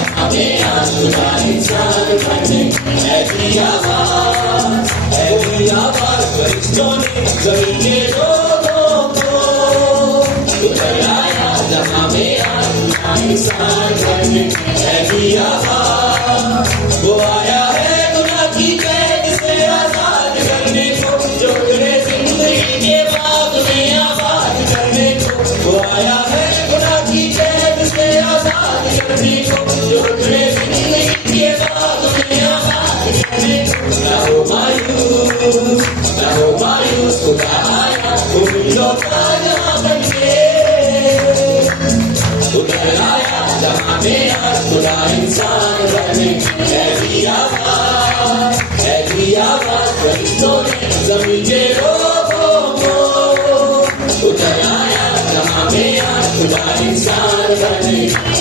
जहाँ में आज खुदा इंसान बने। ऐसी आवाज फरिश्तों ने जमीन के लोगों को बुलाया, जहाँ में आज खुदा इंसान बने। ऐसी आवाज वो आया है गुनाह की कैद से आजाद करने को, जो तेरे जिंदगी के बाद में आबाद करने को। वो आया है गुनाह की कैद से आजाद करने को, जो तेरे जिंदगी के बाद में आबाद करने को। ना हो मायूस खुदा आया उम्मीदों का जहाँ बन के, उधर आया जहाँ में आज खुदा इंसान बने। ऐसी आवाज फरिश्तों ने ज़मीन के लोगों को, उधर आया जहाँ में आज खुदा इंसान बने।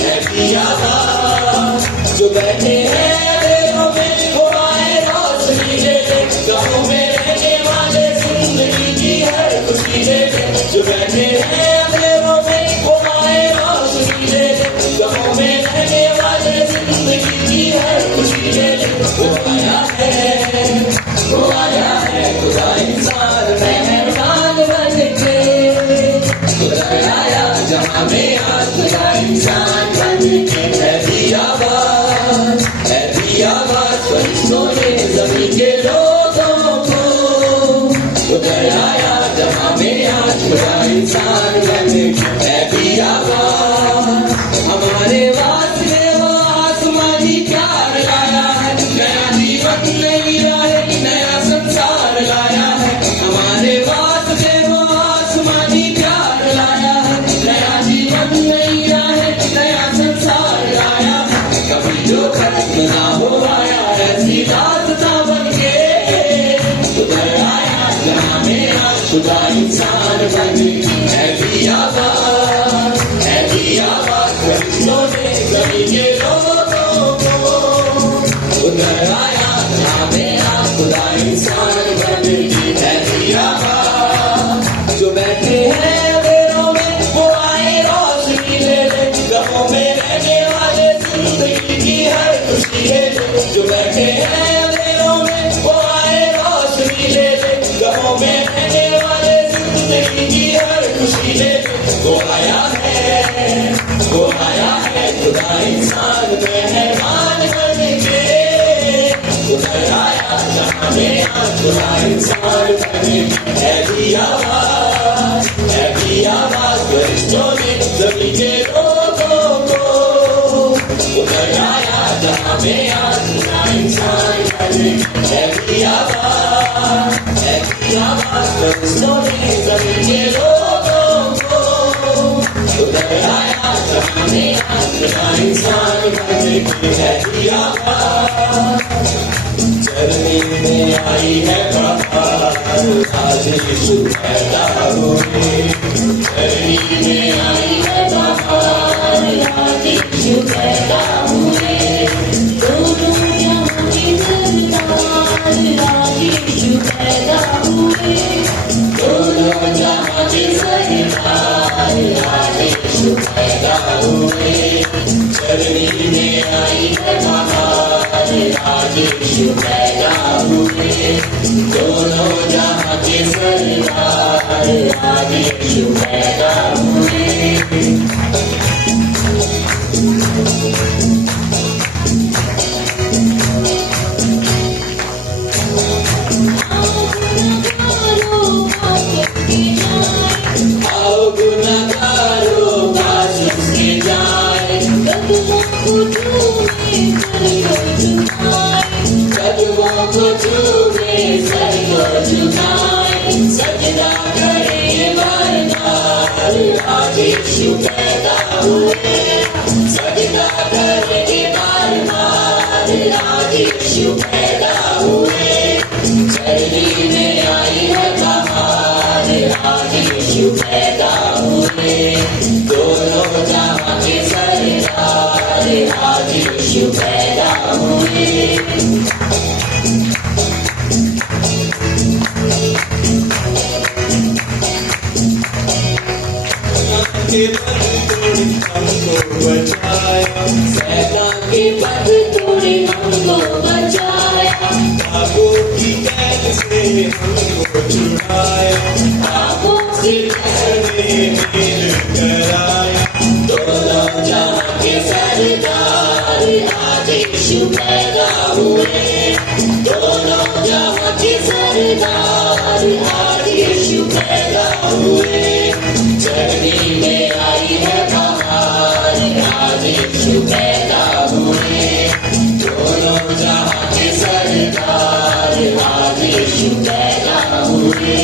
ऐसी आवाज जो बैठे हैं अंधेरों में वो आए रोशनी ले ले, गमों में रहने वाले जिंदगी की हर खुशी ले ले। जो बैठे हैं अंधेरों में वो आए रोशनी ले ले, गमों में रहने वाले जिंदगी की हर खुशी ले ले। वो आया है खुदा इंसान मेहरबान बन के, उधर आया जहाँ में आज खुदा इंसान बन के। ऐसी आवाज फरिश्तों ने ज़मीन के लोगों को, उधर आया जहाँ में आज खुदा इंसान बन के। ऐसी आवाज हमारे वास्ते वो आसमानी प्यार लाया है, नया जीवन नई राह नया संसार लाया है। हमारे वास्ते वो आसमानी प्यार लाया है, नया जीवन नई राह नया संसार लाया है। कभी जो खत्म ना हो आया ऐसी दास्तां बन के, उधर आया जहाँ में आज खुदा इंसान बने। ऐसी आवाज फरिश्तों ने ज़मीन के लोगों को, उधर आया जहाँ में आज खुदा इंसान बने। ऐसी आवाज जो बैठे हैं अंधेरों में वो आए रोशनी ले ले, गमों में रहने वाले जिंदगी की हर खुशी ले ले। जो बैठे हैं अंधेरों में वो आए रोशनी ले ले, गमों में रहने वाले जिंदगी की हर खुशी ले ले। वो आया है खुदा इंसान मेहरबान बन के, उधर आया जहाँ में आज खुदा इंसान बने। ऐसी आवाज फरिश्तों ने ज़मीन के लोगों को, उधर आया जहाँ में आज खुदा इंसान बने। ऐसी आवाज फरिश्तों ने ज़मीन के लोगों को, उधर आया जहाँ में आज खुदा इंसान बने। ऐसी आवाज चरनी में आई है बहार, आज यीशु पैदा हुए। चरनी में आई है बहार, आज यीशु पैदा हुए। दोनों जहां की सरदार, आज यीशु पैदा हुए। दोनों जहां की सरदार, आज यीशु पैदा हुए। चरनी में आई है बहार, आज यीशु पैदा हुए। दोनों जहां के सरदार, आज यीशु पैदा हुए। आओ गुनाहगारों काश उसके जाए, कदमों को चूमे सर को झुकाए, सजदा करे बारबार, आज यीशु पैदा हुए। सजदा करे बारबार, आज यीशु पैदा हुए। चरनी में आई है बहार, आज यीशु पैदा हुए। दोनों जहां के सरदार, आज यीशु पैदा हुए। के हमको बचाया, सैना के पथ तोड़े हमको बचाया, पापों की कैद से हमको छुड़ाया, पापों की ने मेल कराया। दोनों जहां के सरदार आज यीशु पैदा हुए, दोनों जहां के सरदार आज यीशु पैदा हुए। जर्नी में आई है बहार, आज यीशु पैदा हुए, दोनों जहां के सरदार आज यीशु पैदा हुए।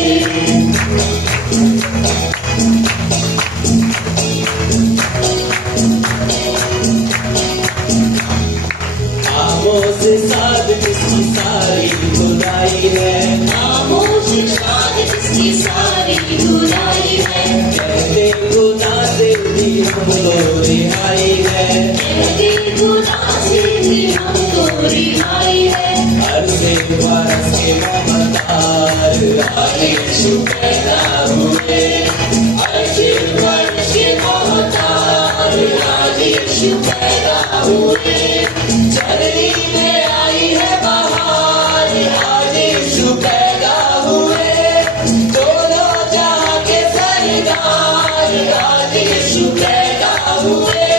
खामोश साध जिसकी सारी खुदाई है, खामोश साध जिसकी सारी खुदाई है, कहते गुनाह से भी हमको रिहाई है, कहते गुनाह से भी हमको रिहाई है। हर से वारस के ममतार आज यीशु पैदा हुए, अर्श फर्श के मोहतार आज यीशु पैदा हुए। जर्नी में आई है बहार, आज यीशु पैदा हुए, दोनों जहां के सरदार आज यीशु पैदा हुए।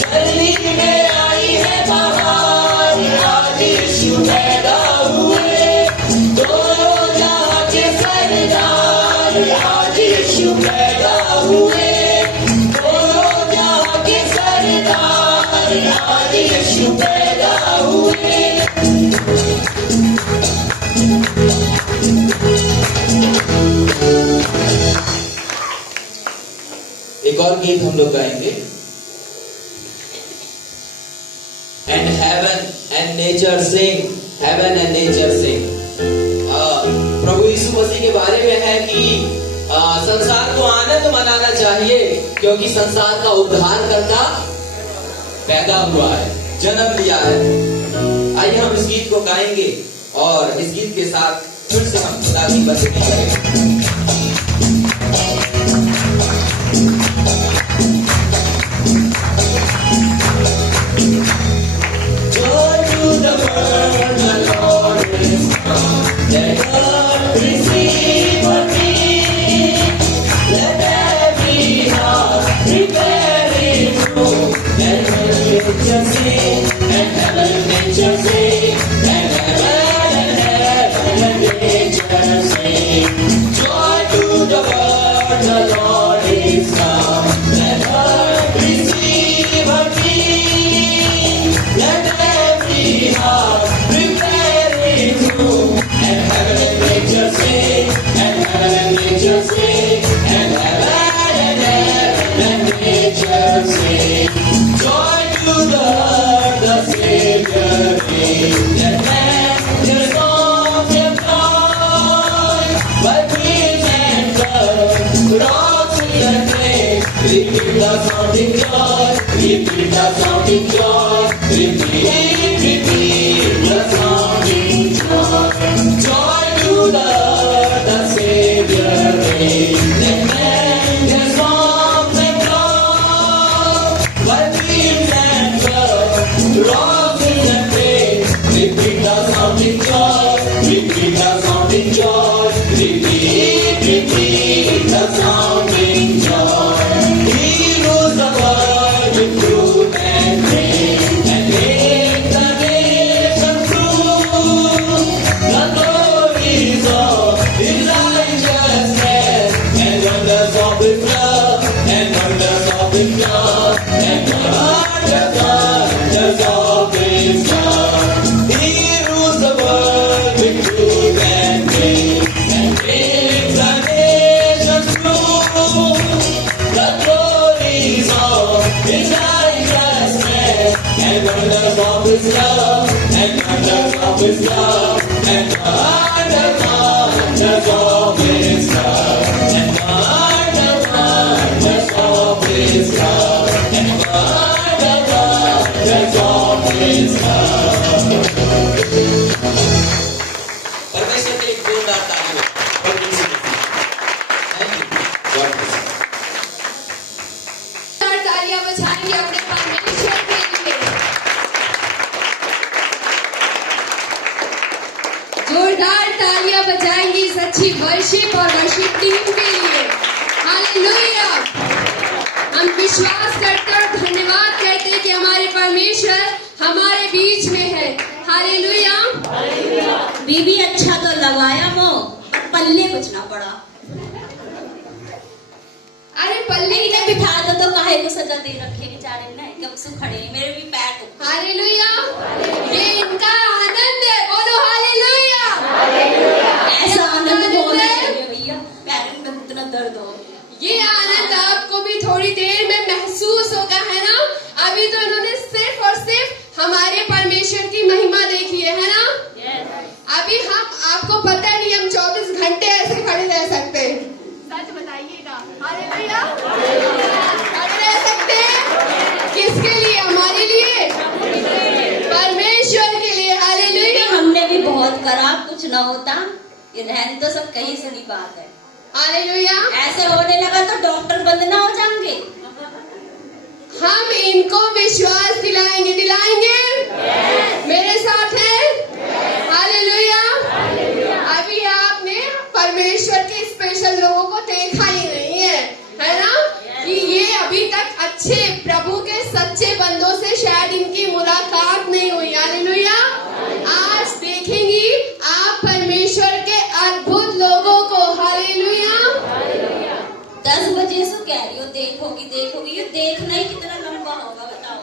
जर्नी में आई है बहार, आज यीशु पैदा हुए, दोनों जहां के सरदार आज यीशु पैदा हुए, दोनों जहां के सरदार आज यीशु पैदा हुए। एक और गीत हम लोग गाएंगे। And heaven and nature sing, heaven and nature sing. प्रभु यीशु मसीह के बारे में है कि संसार को आनंद मनाना चाहिए, क्योंकि संसार का उद्धार करता पैदा हुआ है, जन्म लिया है। आइए हम इस गीत को गाएंगे और इस गीत के साथ फिर से हम खुदा की बंदगी करेंगे। Joy to the world, the Lord is come. Let earth receive a King. Let every heart prepare its room. And nature sing, and heaven nature sing, and heaven and nature sing. Joy to the world, the Lord is come. Let earth receive a King. Let every heart prepare its room. And heaven and nature sing, and heaven and nature sing, and heaven and nature sing. Joy to the earth, the Savior reigns. Let man their songs employ, but winds and birds, rocks and flames. Repeat the sounding joy, repeat the sounding joy, repeat the sounding joy. Joy to the earth, the Savior reigns. Let man their songs employ, but winds and birds, rocks and flames. Repeat the sounding joy, repeat the sounding joy, repeat the sounding joy. He rules the world with truth and grace, and makes the nations true. The glories of His righteousness, and wonders of His love, and wonders of His love, and wonders of His love. He rules the world with truth and grace, and makes the nations true. The glories of His righteousness, and wonders of His love, and wonders of His love, and wonders of His love, and wonders of His love, and wonders of His love. परमेश्वर के एक जोरदार ताली हो। प्रभु यीशु मसीह। Thank you. God bless you. अपने परमेश्वर के लिए। जोरदार तालियां बजाएंगी सच्ची वर्शिप और वर्शिप टीम के लिए। हालेलुया। हम विश्वास करते और धन्यवाद करते हैं कि हमारे परमेश्वर हमारे बीच में है। हालेलुया। बीबी अच्छा तो लगाया वो, पर पल्ले कुछ ना पड़ा। अरे पल्ले इन्हें बिठा दो तो काहे को सजा दे रखे बेचारे ने, कब से खड़े हैं, मेरे भी पैर तो। हालेलुया। ये इनका आनंद है, बोलो हालेलुया। ऐसा आनंद होना चाहिए भैया, पैरों में इतना दर्द हो। ये आनंद आपको भी थोड़ी देर में महसूस होगा, है ना। अभी तो इन्होंने सिर्फ और सिर्फ हमारे परमेश्वर की महिमा देखी है ना। अभी हम आपको पता नहीं हम 24 घंटे ऐसे खड़े रह सकते हैं। सच बताइएगा। हालेलुया। खड़े रह सकते हैं किसके लिए? हमारे लिए, परमेश्वर के लिए। हालेलुया। हमने भी बहुत करा, कुछ ना होता, ये रहने तो सब कहीं सुनी बात है। हालेलुया। ऐसे होने लगा तो डॉक्टर बंद ना हो जाएंगे। हम इनको विश्वास दिलाएंगे, मेरे साथ है। हालेलुया। अभी आपने परमेश्वर के स्पेशल लोगों को देखा ही नहीं है ना, कि ये अभी तक अच्छे प्रभु के सच्चे बंदों से शायद इनकी मुलाकात नहीं हुई। हालेलुया। आज देखेंगी आप परमेश्वर के अद्भुत लोगों को। हालेलुया। 10 बजे से कह रही हो देखोगी, ये देखना ही कितना लंबा होगा बताओ।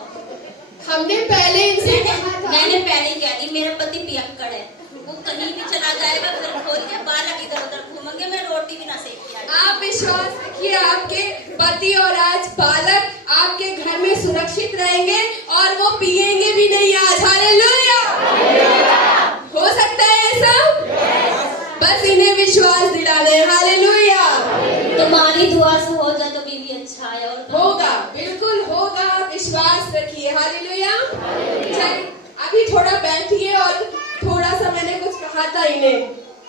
हमने पहले इनसे कहा था, मैंने पहले कह दी, मेरा पति पियक्कड़ है, वो कहीं भी चला जाएगा, घर खोल के बालक इधर उधर घूमेंगे, मैं रोटी भी ना सेक के। आप विश्वास रखिए आपके पति और आज बालक आपके घर में सुरक्षित रहेंगे और वो पिएंगे भी नहीं आज। हालेलुया। हो सकता है ऐसा? बस इन्हें विश्वास दिला दें। हालेलुया। तुम्हारी दुआ से हो जाए तो बीवी अच्छा है, और होगा, बिल्कुल होगा, विश्वास रखिए। हालेलुया। अभी थोड़ा बैठिए और थोड़ा सा मैंने कुछ कहा था, इन्हें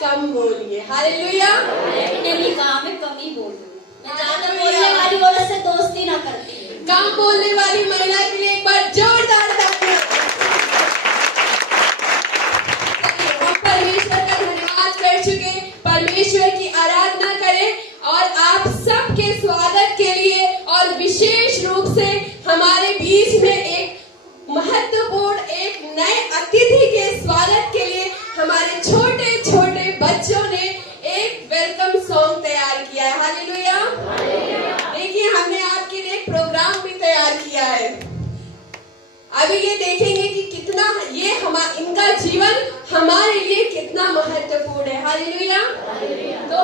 कम बोलिए। हालेलुया। मैंने भी कहा मैं कम ही बोलूं, मैं ज्यादा बोलने वाली औरत से दोस्ती ना करती। कम बोलने वाली महिला के लिए एक बार जोरदार तालियां। हम परमेश्वर का धन्यवाद कर चुके, परमेश्वर की आराधना करें और आप सबके स्वागत के लिए और विशेष रूप से हमारे बीच में एक महत्वपूर्ण एक नए अतिथि के स्वागत के लिए हमारे छोटे छोटे बच्चों ने एक वेलकम सॉन्ग तैयार किया है। हालेलुया। देखिए हमने आपके लिए एक प्रोग्राम भी तैयार किया है। अभी ये देखेंगे कि कितना ये इनका जीवन हमारे लिए कितना महत्वपूर्ण है। हालेलुया। तो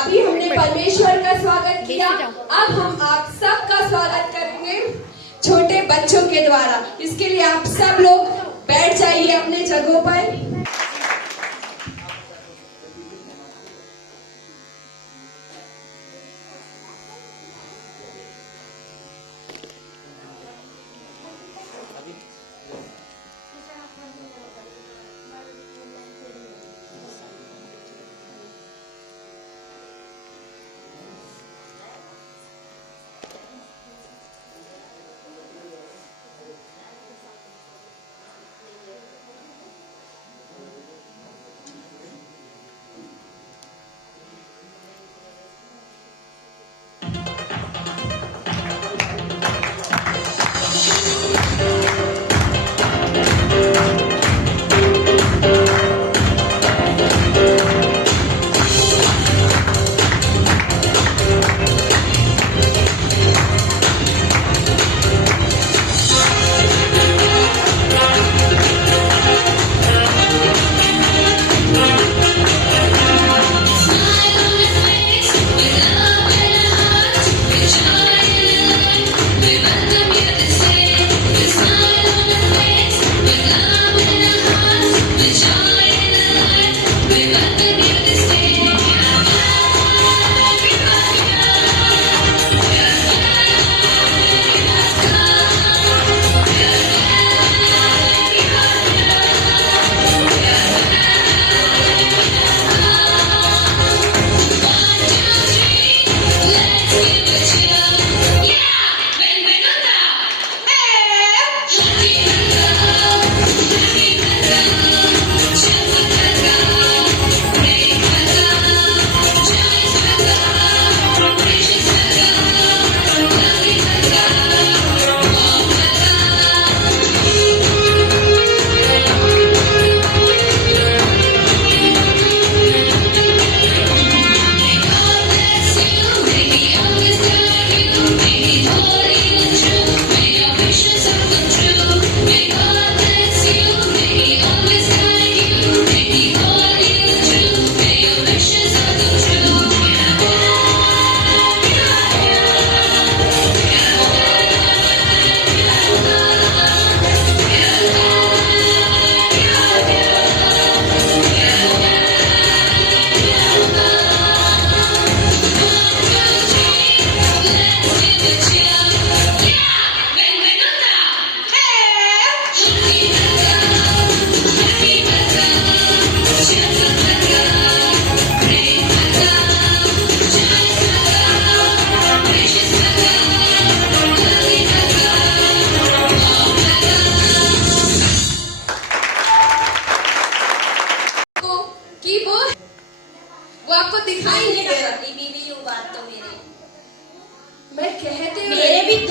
अभी हमने परमेश्वर का स्वागत किया, अब हम आप सबका स्वागत करेंगे छोटे बच्चों के द्वारा। इसके लिए आप सब लोग बैठ जाइए अपने जगहों पर।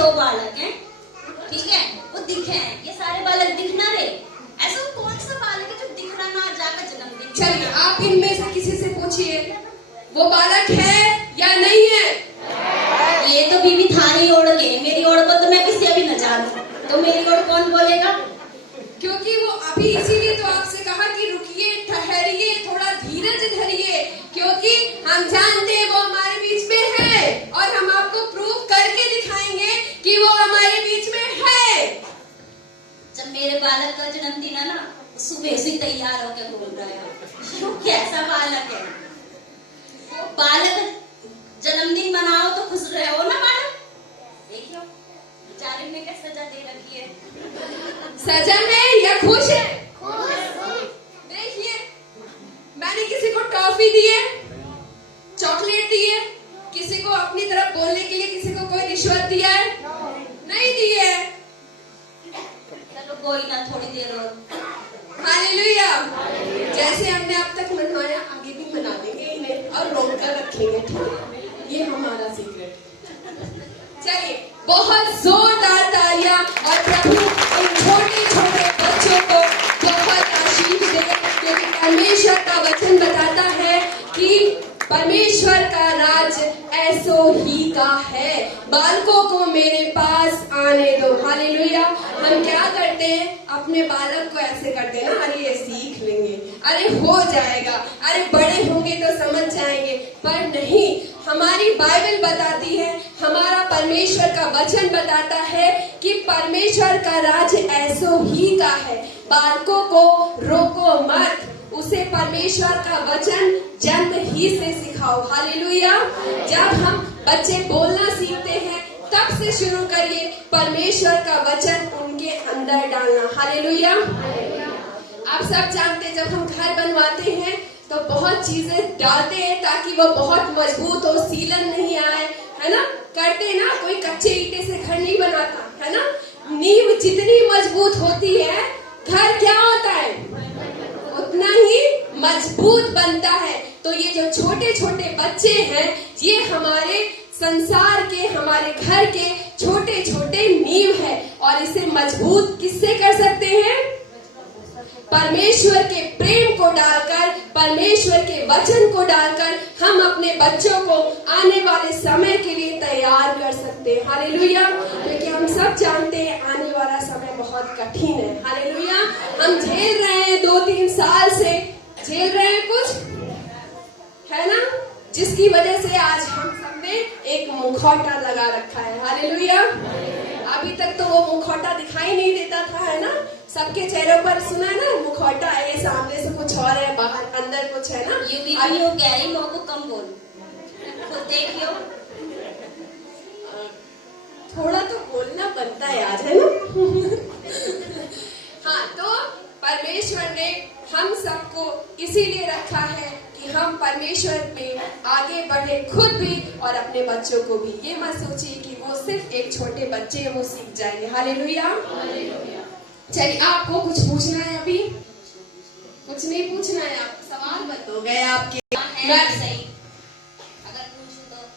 दो बालक हैं, ठीक है, वो दिखे हैं। ये सारे बालक दिखना रहे, ऐसा कौन सा बालक है जो दिखना ना जाकर जन्मदिन? चलिए आप इनमें से किसी से पूछिए वो बालक है या नहीं है। ये तो बीबी थारी ओढ़ के, मेरी ओढ़ को तो मैं किसी अभी न जानू, तो मेरी ओढ़ कौन बोलेगा? क्योंकि वो अभी इसीलिए तो आपसे कहा कि रुकिए, ठहरिए, थोड़ा धीरज धरिए, क्योंकि हम जानते हैं वो हमारे बीच में है और हम आपको प्रूव करके दिखाएंगे कि वो हमारे बीच में है। जब मेरे बालक का जन्मदिन है ना, सुबह से तैयार होकर घूम रहा है। वो कैसा बालक है? वो बालक जन्मदिन मनाओ तो खुश रहो ना बालक। देखियो बेचारे ने क्या सजा दे रखी है। सजा है या खुश है? देखिए मैंने किसी को टॉफी दी है, चॉकलेट दी है, किसी को अपनी तरफ बोलने के लिए किसी को कोई रिश्वत दिया है? नहीं दी है। चलो कोई ना, थोड़ी देर और। हालेलुया। जैसे हमने अब तक मनवाया आगे भी मना देंगे इन्हें और रोक कर रखेंगे, ठीक है? ये हमारा सीक्रेट है। चलिए बहुत जोरदार तालियां और प्रभु इन छोटे छोटे बच्चों को बहुत आशीष दे, क्योंकि परमेश्वर का वचन बताता है कि परमेश्वर का राज ऐसो ही का है, बालकों को मेरे पास आने दो। हालेलुया। हम क्या करते हैं, अपने बालक को ऐसे करते हैं ना, अरे ये सीख लेंगे, अरे हो जाएगा, अरे बड़े होंगे तो समझ जाएंगे, पर नहीं। हमारी बाइबल बताती है, हमारा परमेश्वर का वचन बताता है कि परमेश्वर का राज ऐसो ही का है, बालकों को रोको मत, उसे परमेश्वर का वचन जन्म ही से सिखाओ। हालेलुया। जब हम बच्चे बोलना सीखते हैं तब से शुरू करिए परमेश्वर का वचन उनके अंदर डालना। हालेलुया। आप सब जानते हैं जब हम घर बनवाते हैं तो बहुत चीजें डालते हैं ताकि वो बहुत मजबूत हो, सीलन नहीं आए, है ना? करते हैं ना, कोई कच्चे ईंटे से घर नहीं बनाता, है ना? नींव जितनी मजबूत होती है घर क्या होता है उतना ही मजबूत बनता है। तो ये जो छोटे छोटे बच्चे हैं ये हमारे संसार के, हमारे घर के छोटे छोटे नींव है और इसे मजबूत किससे कर सकते हैं? परमेश्वर के प्रेम को डालकर, परमेश्वर के वचन को डालकर हम अपने बच्चों को आने वाले समय के लिए तैयार कर सकते हैं। हालेलुया। क्योंकि हम सब जानते हैं आने वाला समय बहुत कठिन है। हालेलुया। हम झेल रहे हैं 2-3 साल से, झेल रहे हैं कुछ, है ना, जिसकी वजह से आज हम सब ने एक मुखौटा लगा रखा है। हालेलुया। अभी तक तो वो मुखौटा दिखाई नहीं देता था, है ना? सबके चेहरों पर सुना है ना, मुखौटा है, सामने से कुछ और है, बाहर अंदर कुछ है ना। ये भी हो गया है, लोगों को कम बोल, खुद देखियो। थोड़ा तो बोलना बनता है आज, है ना? हाँ, तो परमेश्वर ने हम सबको इसीलिए रखा है कि हम परमेश्वर में आगे बढ़े, खुद भी और अपने बच्चों को भी। ये मत सोचिए कि वो सिर्फ एक छोटे बच्चे हैं, वो सीख जाएंगे। हालेलुया। चलिए आपको कुछ पूछना है? अभी कुछ नहीं पूछना है? आप सवाल बंद हो गए आपके। है सही, अगर पूछूं तो,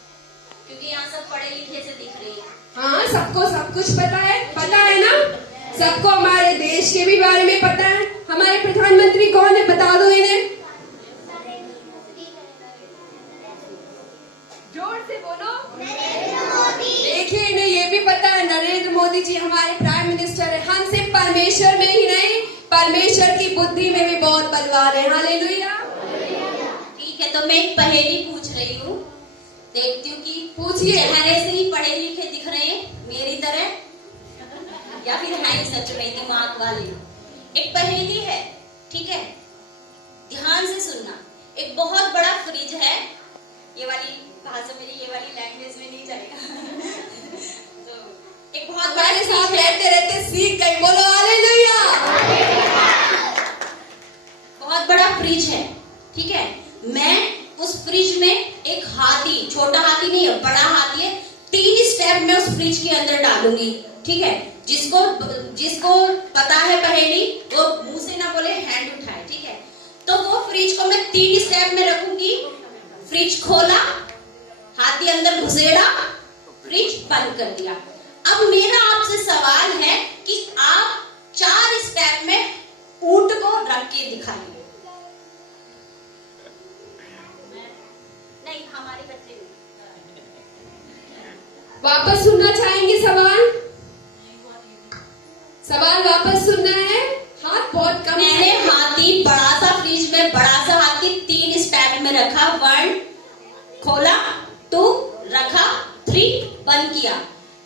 क्योंकि यहाँ सब पढ़े लिखे से दिख रही है। हाँ, सबको सब कुछ पता है ना? सबको हमारे देश के भी बारे में पता है। हमारे प्रधानमंत्री कौन है, बता दो इन्हें। जोर से बोलो। देखिए इन्हें ये भी पता है, नरेंद्र मोदी जी हमारे प्राइम मिनिस्टर है। हम सिर्फ परमेश्वर में ही नहीं, परमेश्वर की बुद्धि में भी बहुत बलवान है। हालेलुया। ठीक है, तो मैं एक पहेली पूछ रही हूँ, देखती हूँ कि पूछिए। चेहरे से ही पढ़े लिखे दिख रहे हैं मेरी तरह, या फिर है ही सच में दिमाग वाले। एक पहेली है, ठीक है, ध्यान से सुनना। एक बहुत बड़ा फ्रिज है, ये वाली भाषा मेरी, ये वाली लैंग्वेज में नहीं जाएगा। तो एक बहुत बड़ा साथ रहते रहते सीख गई, बोलो हालेलुया। बहुत बड़ा फ्रिज है, ठीक है, मैं उस फ्रिज में एक हाथी, छोटा हाथी नहीं है, बड़ा हाथी है, 3 स्टेप में उस फ्रिज के अंदर डालूंगी, ठीक है। जिसको पता है पहेली वो मुंह से ना बोले, हैंड उठाए, ठीक है। तो वो फ्रिज को मैं 3 स्टेप में रखूंगी। फ्रिज खोला, हाथी अंदर घुसेड़ा, फ्रिज बंद कर दिया। अब मेरा आपसे सवाल है कि आप 4 स्टेप में ऊंट को रख के दिखाइए। नहीं, हमारे बच्चे वापस सुनना चाहेंगे सवाल? सवाल वापस सुनना है? हाथ बहुत कम। मैंने हाथी बड़ा सा फ्रिज में बड़ा सा हाथी 3 स्टेप में रखा। 1 खोला, 2 रखा, 3 बंद किया।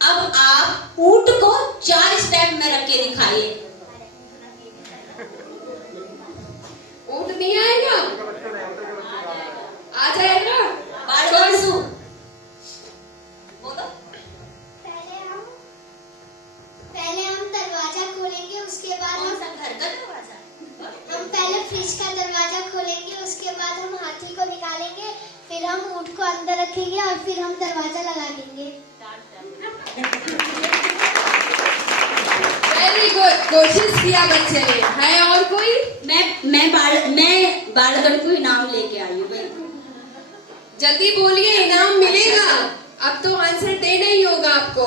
अब आप ऊंट को 4 स्टेप में रख के दिखाइए। ऊंट नहीं आएगा? आ जाएगा। बालकंसु बोलो। पहले हम दरवाजा खोलेंगे, उसके बाद कौन सा घर का दरवाजा? हम पहले फ्रिज का दरवाजा खोलेंगे, उसके बाद हम हाथी को निकालेंगे, फिर हम ऊंट को अंदर रखेंगे और फिर हम दरवाजा लगा देंगे। वेरी गुड, कोशिश किया बच्चे ने। है और कोई? मैं बालगढ़ को इनाम लेके आई हूँ भाई। जल्दी बोलिए, इनाम मिलेगा। अब तो आंसर देना ही होगा आपको।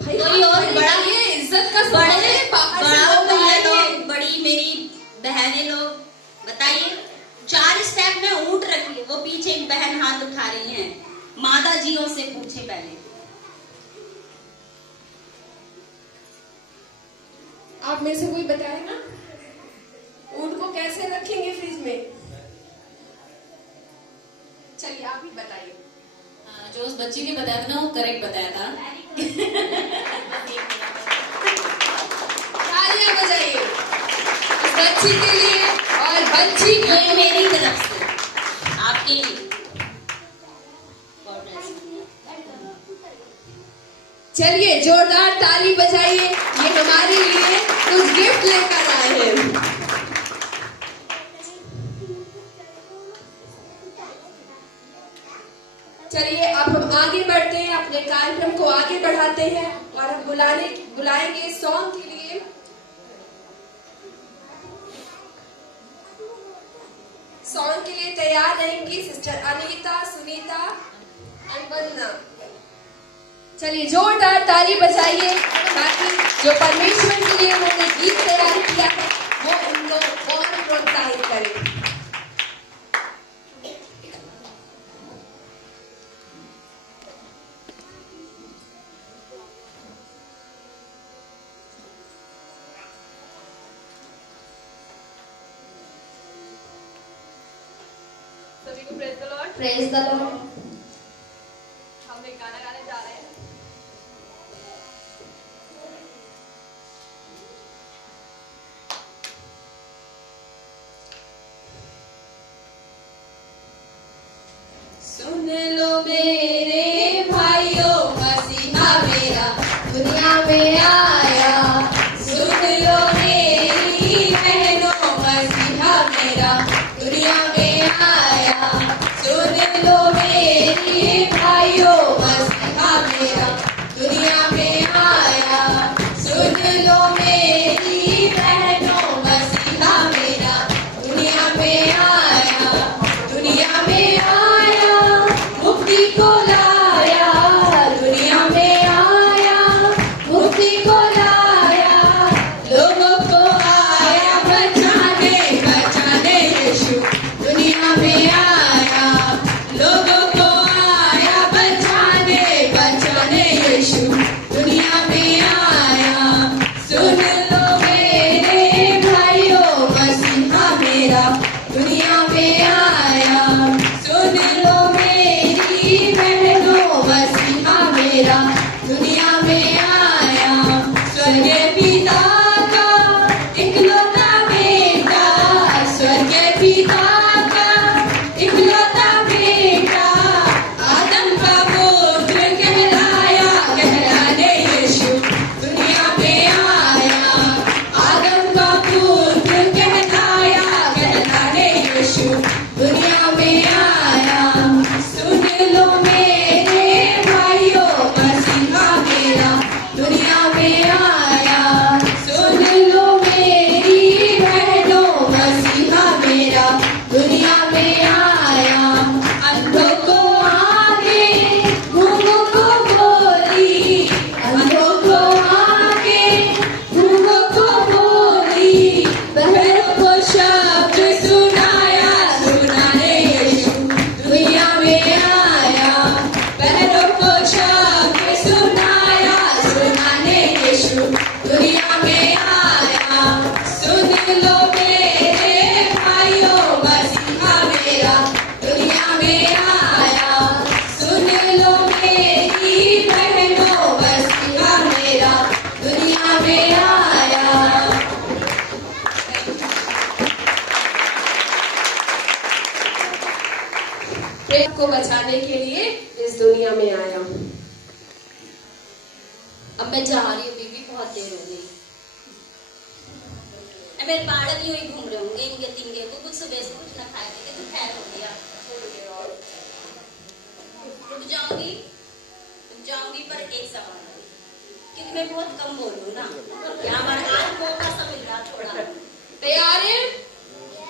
भाई कोई और बड़ा? ये इज्जत का सवाल है। बाहर से लोग भैया आएंगे। लोग, बड़ी मेरी बहनें लोग, बताइए 4 स्टेप में ऊंट रखिए। वो पीछे एक बहन हाथ उठा रही हैं। माता जियों से पूछे पहले। आप में से कोई बताएगा ऊंट को कैसे रखेंगे फ्रिज में? चलिए आप ही बताइए। जो उस बच्ची ने बताया था ना, वो करेक्ट बताया था। तालियां बजाइए उस बच्ची के लिए और बच्ची ये मेरी तरफ से आपके लिए। चलिए जोरदार ताली बजाइए। ये हमारे लिए कुछ गिफ्ट लेकर आए हैं। चलिए अब हम आगे बढ़ते हैं, अपने कार्यक्रम को आगे बढ़ाते हैं और हम बुलाएंगे सॉन्ग के लिए। सॉन्ग के लिए तैयार रहेंगी सिस्टर अनीता, सुनीता एंड वंदना। चलिए जोरदार ताली बजाइए ताकि जो परमेश्वर के लिए उन्होंने गीत तैयार किया है वो उनको और प्रोत्साहित करे। सभी को praise the Lord. Praise the Lord. हम एक गाना गाने जा रहे हैं। सुन लो मेरे भाइयों, मसीहा मेरा दुनिया में आया। सुन लो मेरी बहनों, मसीहा मेरा दुनिया में आया। सुन लो मेरी भाइयों, मसीहा मेरा दुनिया में आया। सुन लो मेरी बहनों, मसीहा मेरा दुनिया में आया। दुनिया में आया, मुक्ति को लाया। दुनिया में आया, मुक्ति को लाया। लोगों को आया बचाने, यीशु दुनिया में आया। लोगों को आया को बचाने के लिए इस दुनिया में आया हूँ। अब मैं जा रही हूँ बीबी, बहुत देर हो गई। अब मेरे बालक यूं ही घूम रहे होंगे इनके तिंगे को, कुछ सुबह से कुछ ना खाए थे तो खैर हो गया। रुक जाऊंगी पर एक सवाल, क्योंकि मैं बहुत कम बोल रही हूँ ना, यहाँ हमारा आज मौका सा मिल रहा थोड़ा। तैयार है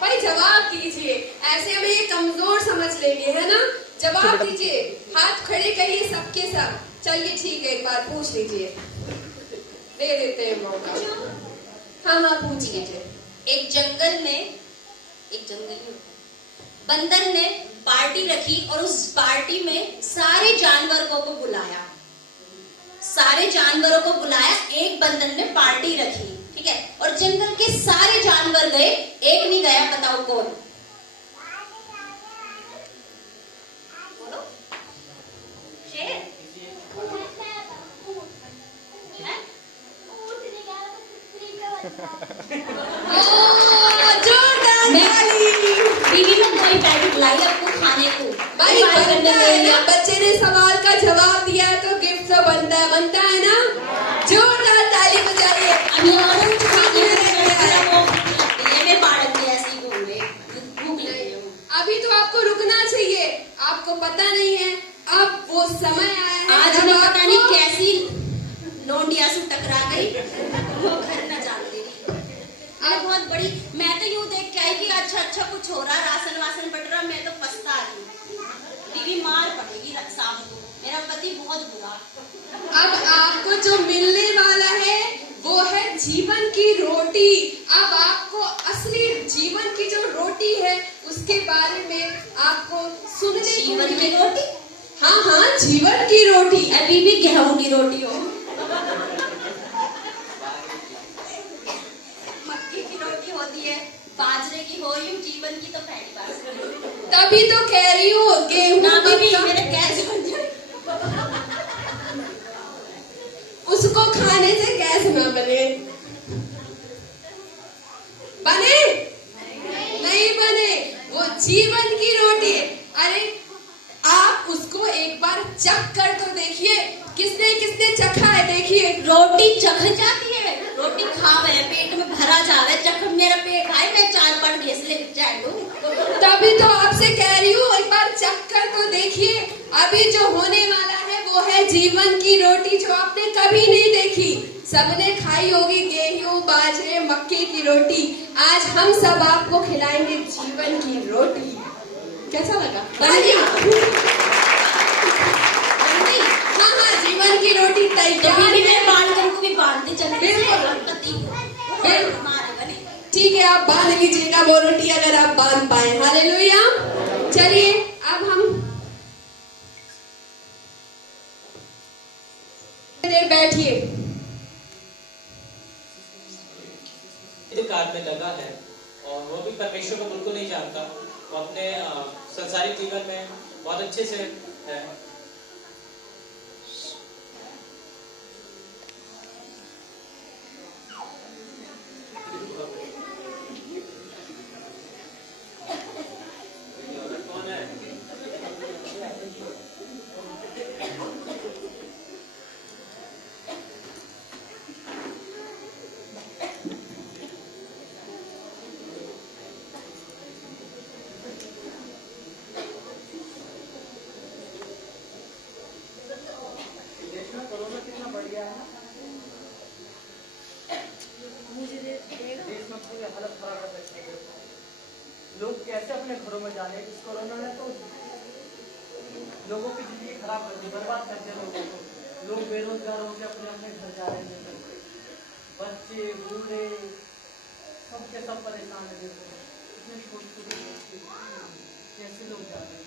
भाई? जवाब दीजिए, ऐसे हमें ये कमजोर समझ लेंगे, है ना? जवाब दीजिए, हाथ खड़े करिए सबके सब। चलिए ठीक है, एक बार पूछ लीजिए, दे देते हैं मौका। हाँ पूछ लीजिए। एक जंगल में बंदर ने पार्टी रखी और उस पार्टी में सारे जानवरों को बुलाया। एक बंदर ने पार्टी रखी, ठीक है, और जंगल के सारे जानवर गए, एक नहीं गया। बताओ कौन? बोलो। शेर? बीवी में कोई पैकेट लाई आपको खाने को भाई बनता है ना, बच्चे ने सवाल का जवाब दिया है तो गिफ्ट तो बनता है ना? जोरदार ताली बजाइए। अभी तो आपको रुकना चाहिए, आपको पता नहीं है अब वो समय आया है। आज मैं पता नहीं कैसी लोंडिया से टकरा गई, वो घर न जानती रही। आज बहुत बड़ी, मैं तो यूं देख के आई कि अच्छा कुछ हो रहा, राशन वासन बट रहा, मैं तो पछता रही हूँ। बीवी मार पड़ेगी शाम को, मेरा पति बहुत बुरा। अब आपको जो मिलने वाला है वो है जीवन की रोटी। अब आपको असली जीवन की जो रोटी है उसके बारे में आपको सुनने को जीवन की मिलेगा। रोटी? हाँ जीवन की रोटी। अभी भी गेहूं की रोटी हो, मक्की की रोटी होती है, बाजरे की हो रही हूँ, जीवन की तो पहली बार सुन रही हूँ। तभी तो कह रही हूँ गेहूं ना बीबी, मक्का। मेरे गैस बन जाए। उसको खाने से गैस ना बने नहीं बने, वो जीवन की रोटी है। अरे आप उसको एक बार चख कर तो देखिए, किसने चखा है? देखिए रोटी चख जाती है, रोटी खावे पेट में भरा जावे, चख मेरा पेट खाए, मैं 4-5 घेस ले जाऊं। तभी तो आपसे कह रही हूँ एक बार चख कर तो देखिए। अभी जो होने वाला है वो है जीवन की रोटी, जो आपने कभी नहीं देखी। सबने खाई होगी गेहूं, बाजरे, मक्के की रोटी। आज हम सब आपको खिलाएंगे जीवन की रोटी। कैसा लगा? हाँ जीवन की रोटी तैयार है। बालकन को भी बांधते चलते ठीक है, आप बांध लीजिएगा वो रोटी अगर आप बांध पाए। हालेलुया। चलिए अब हम देर बैठिए। कार में लगा है और वो भी परमेश्वर को बिल्कुल नहीं जानता, वो अपने संसारिक जीवन में बहुत अच्छे से है। कौन है? लोग कैसे अपने घरों में जाने, इस कोरोना ने तो लोगों की जिंदगी खराब कर दी, बर्बाद कर दिया लोगों को। लोग बेरोजगार होकर अपने अपने घर जा रहे हैं, बच्चे बूढ़े सबके सब परेशान है। देखो इतने छोटे बच्चे कैसे लोग जा रहे हैं।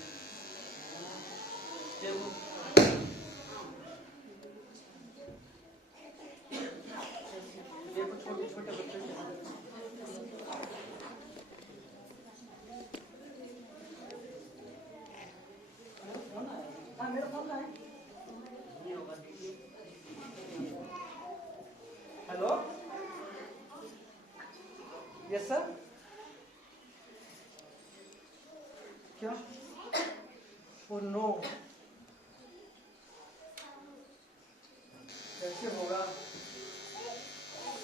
देखो छोटे छोटे बच्चे मेरा फोन है। Hello, yes sir. क्या? नो, कैसे होगा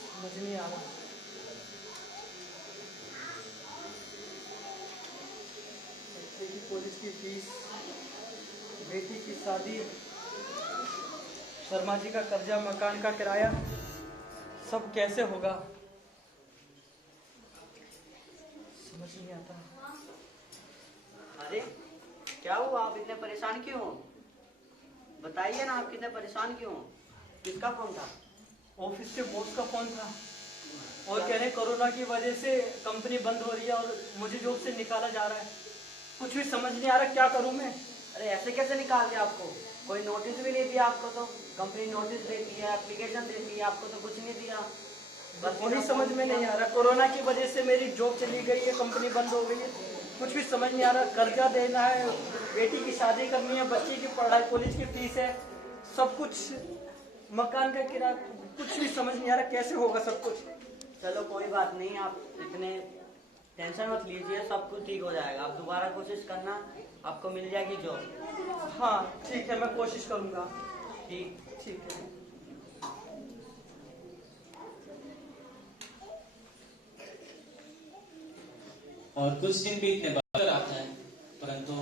समझ नहीं आ रहा। बच्चे की कॉलेज की फीस, बेटी की शादी, शर्मा जी का कर्जा, मकान का किराया, सब कैसे होगा समझ नहीं आता। अरे क्या हुआ, आप इतने परेशान क्यों हो? बताइए ना, आप कितने परेशान क्यों हो? किसका फोन था? ऑफिस के बॉस का फोन था और कह रहे कोरोना की वजह से कंपनी बंद हो रही है और मुझे जॉब से निकाला जा रहा है। कुछ भी समझ नहीं आ रहा, क्या करूं मैं। अरे ऐसे कैसे निकाल दिया आपको? कोई नोटिस भी नहीं दिया आपको? तो कंपनी नोटिस देती है, एप्लीकेशन देती है, आपको तो कुछ नहीं दिया। बस वही समझ में नहीं आ रहा, कोरोना की वजह से मेरी जॉब चली गई है, कंपनी बंद हो गई है, कुछ भी समझ नहीं आ रहा। कर्जा देना है, बेटी की शादी करनी है, बच्चे की पढ़ाई, कॉलेज की फीस है, सब कुछ, मकान का किराया, कुछ भी समझ नहीं आ रहा कैसे होगा सब कुछ। चलो कोई बात नहीं, आप इतने टेंशन मत लीजिए, सब कुछ ठीक हो जाएगा। आप दोबारा कोशिश करना, आपको मिल जाएगी जॉब। हाँ ठीक है, मैं कोशिश करूंगा। ठीक है। और कुछ दिन बीतने बाद आता है, परंतु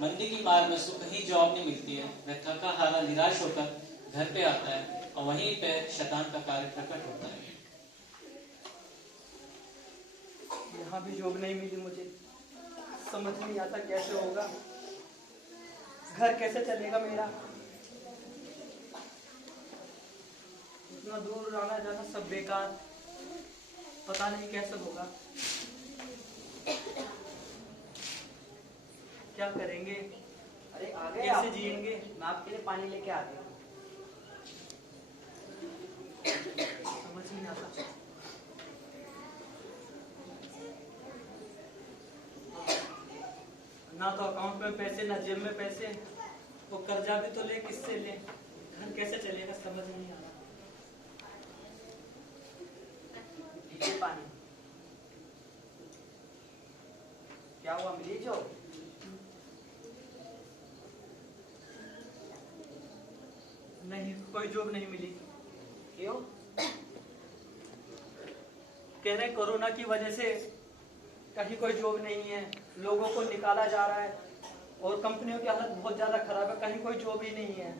मंदी की मार में उसको कहीं जॉब नहीं मिलती है। वह थका हारा निराश होकर घर पे आता है और वहीं पे शैतान का कार्य प्रकट होता है। यहाँ भी जॉब नहीं मिली मुझे, समझ नहीं आता कैसे होगा, घर कैसे चलेगा मेरा, इतना दूर आना जाना सब बेकार, पता नहीं कैसे होगा, क्या करेंगे, अरे आ गए कैसे आप? जिएंगे। मैं आपके लिए पानी लेके आती हूँ। समझ नहीं आता। ना तो अकाउंट में पैसे, ना जेब में पैसे, वो कर्जा भी तो ले, किससे ले, घर कैसे चलेगा समझ नहीं आ रहा। पीछे पानी। क्या हुआ, मिली जॉब? नहीं, कोई जॉब नहीं मिली। क्यों? कह रहे कोरोना की वजह से कहीं कोई जॉब नहीं है, लोगों को निकाला जा रहा है और कंपनियों की हालत बहुत ज्यादा खराब है, कहीं कोई जॉब ही नहीं है।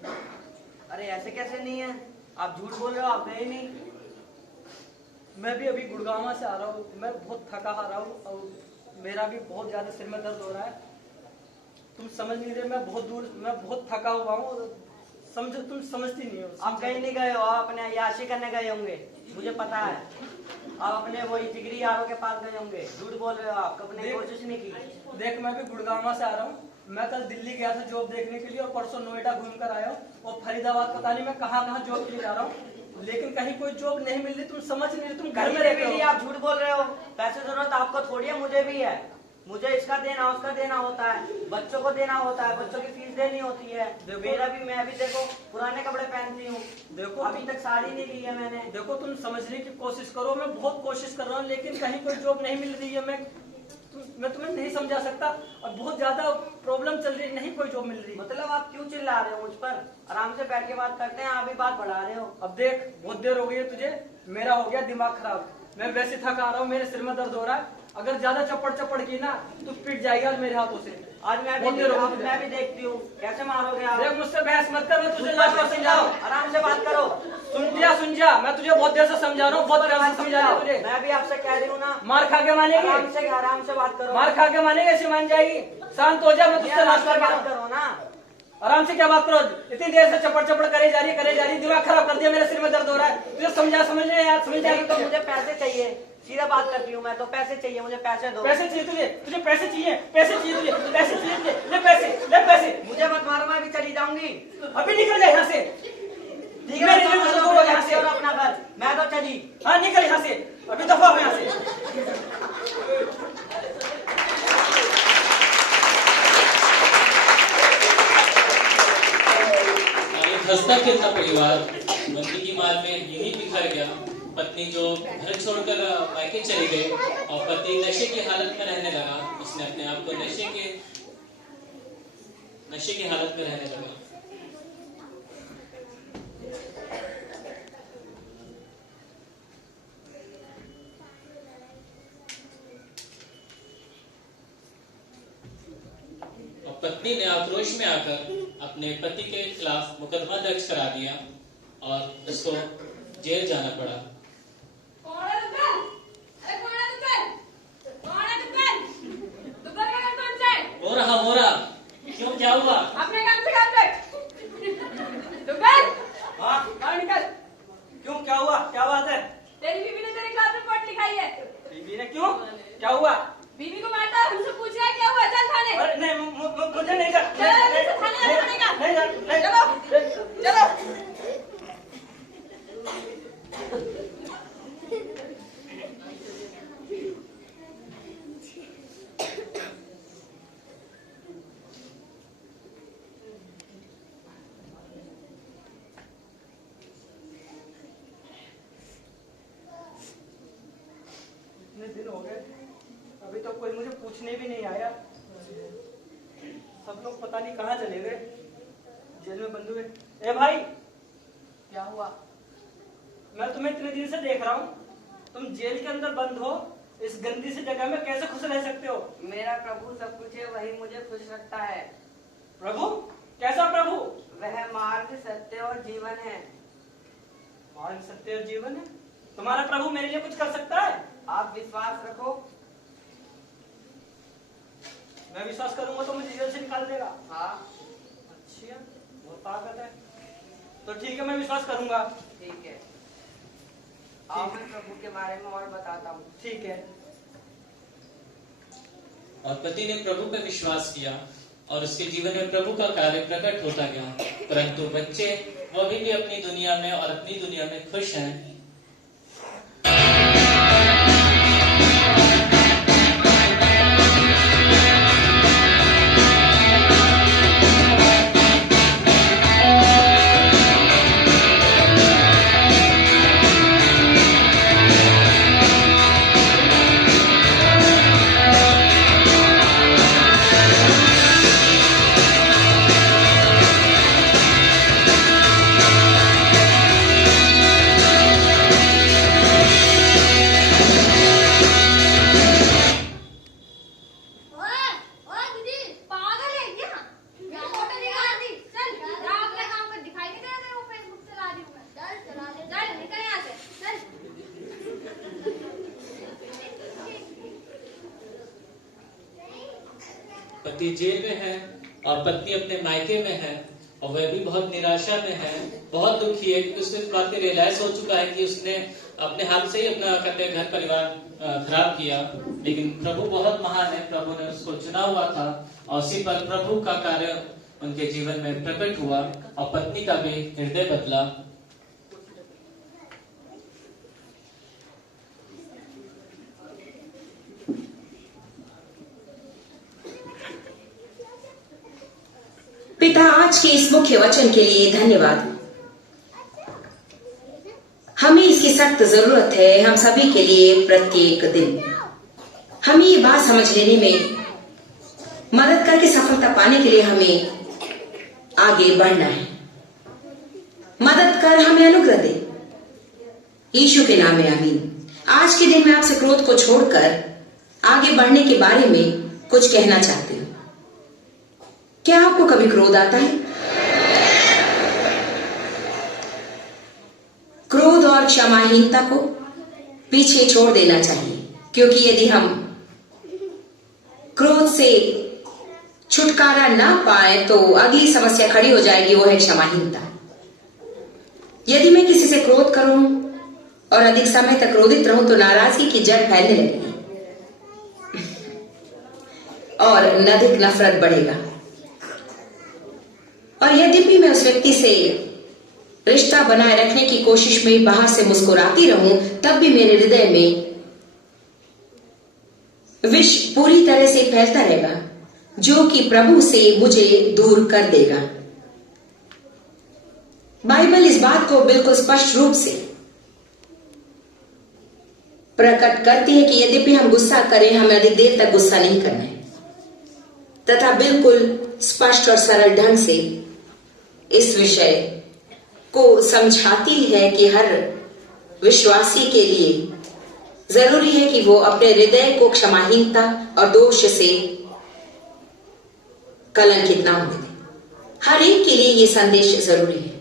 अरे ऐसे कैसे नहीं है? आप झूठ बोल रहे हो, आप गए नहीं। मैं भी अभी गुड़गांव से आ रहा हूँ, मैं बहुत थका हारा हूँ और मेरा भी बहुत ज्यादा सिर में दर्द हो रहा है। तुम समझ नहीं रहे, मैं बहुत थका हुआ हूँ, तुम समझती नहीं हो। आप कहीं नहीं गए हो, आप अपने याशी करने गए होंगे, मुझे पता है। आप अपने वही जिगरी यारों के पास गए होंगे, झूठ बोल रहे हो आप, कभी कोशिश नहीं की। देख मैं भी गुड़गांव से आ रहा हूँ, मैं कल दिल्ली गया था जॉब देखने के लिए और परसों नोएडा घूम कर आया हूँ और फरीदाबाद, पता नहीं मैं कहाँ जॉब के लिए जा रहा हूँ, लेकिन कहीं कोई जॉब नहीं मिल रही। तुम समझ नहीं रहे, तुम घर में रहते हो। आप झूठ बोल रहे हो। पैसे जरूरत आपको थोड़ी है, मुझे भी है। मुझे इसका देना उसका देना होता है, बच्चों को देना होता है, बच्चों की फीस देनी होती है। मेरा भी, मैं भी देखो पुराने कपड़े पहनती हूँ, देखो अभी तक साड़ी नहीं ली है मैंने। देखो तुम समझने की कोशिश करो, मैं बहुत कोशिश कर रहा हूँ लेकिन कहीं कोई जॉब नहीं मिल रही है। मैं तुम्हें नहीं समझा सकता और बहुत ज्यादा प्रॉब्लम चल रही है, नहीं कोई जॉब मिल रही। मतलब आप क्यों चिल्ला रहे हो मुझ पर? आराम से बैठ के बात करते हैं, आप भी बात बढ़ा रहे हो। अब देख बहुत देर हो गई है तुझे, मेरा हो गया दिमाग खराब, मैं वैसे थका आ रहा हूँ, मेरे सिर में दर्द हो रहा है, अगर ज्यादा चपड़ की ना तो पिट जाएगी आज मेरे हाथों से। आज मैं भी देखती हूँ कैसे मारोगे आप। देख मुझसे बहस मत कर, मैं तुझे लास्ट बार समझाओ, आराम से बात करो। सुन जा, मैं तुझे बहुत देर से समझा रहा हूँ, बहुत देर से समझा रहा हूँ तुझे। मैं भी आपसे कह रही हूँ ना, मार खा के मानेगी, आराम से बात करो। मार खा के मानेगी, ऐसे मान जाएगी। शांत हो जा, मैं तुझसे लास्ट बार बात करो ना। आराम से क्या बात करो, इतनी देर से चपड़ करे जा रही, दिमाग खराब कर दिया, मेरे सिर में दर्द हो रहा है। तुझे समझ नहीं यार, समझ जाएगी। तो मुझे पैसे चाहिए, सीधा बात करती हूँ मैं तो। पैसे चाहिए मुझे, पैसे दो। पैसे चाहिए तुझे पैसे चाहिए ले पैसे। मुझे मत मारो, मैं भी चली जाऊंगी। अभी निकल जाए यहाँ से। ठीक है, यहाँ से और अपना घर, मैं तो चली। हाँ निकल यहाँ से, अभी दफा हो यहाँ से। हंसता खेलता परिवार मंदी की मार में यही बिखर गया। पत्नी जो घर छोड़कर मायके चली गई और पति नशे की हालत में रहने लगा। उसने अपने आप को नशे के नशे की हालत में रहने लगा। और पत्नी ने आक्रोश में आकर अपने पति के खिलाफ मुकदमा दर्ज करा दिया और उसको जेल जाना पड़ा। कौन है दुकान? अरे कौन है दुकान? कौन है दुकान? दुकान का नाम कौन सा है? हो रहा क्यों, क्या हुआ? अपने काम से काम कर। दुकान हाँ बाहर निकल। क्यों, क्या हुआ, क्या बात है? तेरी बीवी ने तेरे खिलाफ रिपोर्ट लिखाई है। बीवी ने क्यों, क्या हुआ? बीवी को मारता है, हमसे पूछ रहा है क्या हुआ? चल थाने। अरे नहीं, मुझे नहीं कर, चलो थाने जाने का। नहीं, चलो चलो। इतने दिन हो गए, अभी तो कोई मुझे पूछने भी नहीं आया। सब लोग पता नहीं कहाँ चले गए, जेल में बंद हुए। ए भाई, क्या हुआ? मैं तुम्हें इतने दिन से देख रहा हूँ, तुम जेल के अंदर बंद हो, इस गंदी सी जगह में कैसे खुश रह सकते हो? मेरा प्रभु सब कुछ है, वही मुझे खुश रखता है। प्रभु? कैसा प्रभु? वह मार्ग, सत्य और जीवन है। मार्ग, सत्य और जीवन है? तुम्हारा प्रभु मेरे लिए कुछ कर सकता है? आप विश्वास रखो। मैं विश्वास करूंगा तो मुझे जेल से निकाल देगा? हाँ अच्छा, बहुत ताकत है। तो ठीक है, मैं विश्वास करूंगा। ठीक है, आओ मैं प्रभु के बारे में और बताता हूँ। ठीक है। और पति ने प्रभु पर विश्वास किया और उसके जीवन में प्रभु का कार्य प्रकट होता गया, परंतु बच्चे वो अभी भी अपनी दुनिया में और अपनी दुनिया में खुश हैं। पति जेल में है और पत्नी अपने मायके में है और वह भी बहुत निराशा में है, बहुत दुखी है, क्योंकि उसने इस बात को रियलाइज हो चुका है कि उसने अपने हाथ से ही अपना कहते घर परिवार खराब किया। लेकिन प्रभु बहुत महान है, प्रभु ने उसको चुना हुआ था और उसी पर प्रभु का कार्य उनके जीवन में प्रकट हुआ और पत्नी का भी हृदय बदला। पिता, आज के इस मुख्य वचन के लिए धन्यवाद। हमें इसकी सख्त जरूरत है, हम सभी के लिए प्रत्येक दिन। हमें ये बात समझ लेने में मदद करके सफलता पाने के लिए हमें आगे बढ़ना है। मदद कर, हमें अनुग्रह दे, यीशु के नाम में आमीन। आज के दिन मैं आपसे क्रोध को छोड़कर आगे बढ़ने के बारे में कुछ कहना चाहती हूँ। क्या आपको कभी क्रोध आता है? क्रोध और क्षमाहीनता को पीछे छोड़ देना चाहिए, क्योंकि यदि हम क्रोध से छुटकारा ना पाए तो अगली समस्या खड़ी हो जाएगी, वो है क्षमाहीनता। यदि मैं किसी से क्रोध करूं और अधिक समय तक क्रोधित रहूं तो नाराजगी की जड़ फैलने लगेगी और अधिक नफरत बढ़ेगा। और यद्यपि मैं उस व्यक्ति से रिश्ता बनाए रखने की कोशिश में बाहर से मुस्कुराती रहूं, तब भी मेरे हृदय में विष पूरी तरह से फैलता रहेगा, जो कि प्रभु से मुझे दूर कर देगा। बाइबल इस बात को बिल्कुल स्पष्ट रूप से प्रकट करती है कि यद्यपि हम गुस्सा करें, हमें अधिक देर तक गुस्सा नहीं करना है, तथा बिल्कुल स्पष्ट और सरल ढंग से इस विषय को समझाती है कि हर विश्वासी के लिए जरूरी है कि वो अपने हृदय को क्षमाहीनता और दोष से कलंकित ना होने दें। हर एक के लिए ये संदेश जरूरी है।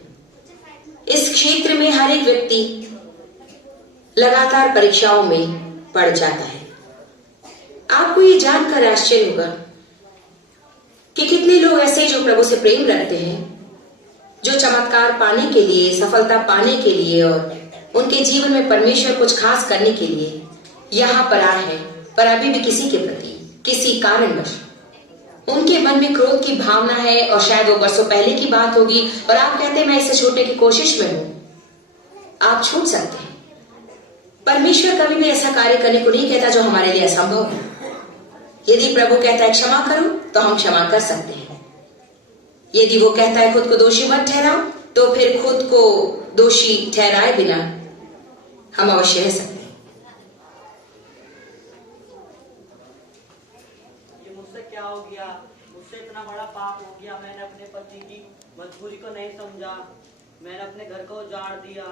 इस क्षेत्र में हर एक व्यक्ति लगातार परीक्षाओं में पड़ जाता है। आपको ये जानकर आश्चर्य होगा कि कितने लोग ऐसे जो प्रभु से प्रेम रखते हैं, जो चमत्कार पाने के लिए, सफलता पाने के लिए और उनके जीवन में परमेश्वर कुछ खास करने के लिए यहाँ पर आए हैं, पर अभी भी किसी के प्रति किसी कारणवश उनके मन में क्रोध की भावना है और शायद वो बरसों पहले की बात होगी और आप कहते हैं मैं इसे छूटने की कोशिश में हूं। आप छूट सकते हैं। परमेश्वर कभी भी ऐसा कार्य करने को नहीं कहता जो हमारे लिए असंभव है। यदि प्रभु कहता है क्षमा करो तो हम क्षमा कर सकते हैं। यदि वो कहता है खुद को दोषी मत ठहराओ तो फिर खुद को दोषी ठहराए बिना हम अवश्य रह सकते हैं। ये मुझसे क्या हो गया? मुझसे इतना बड़ा पाप हो गया। मैंने अपने पति की मजबूरी को नहीं समझा। मैंने अपने घर को उजाड़ दिया।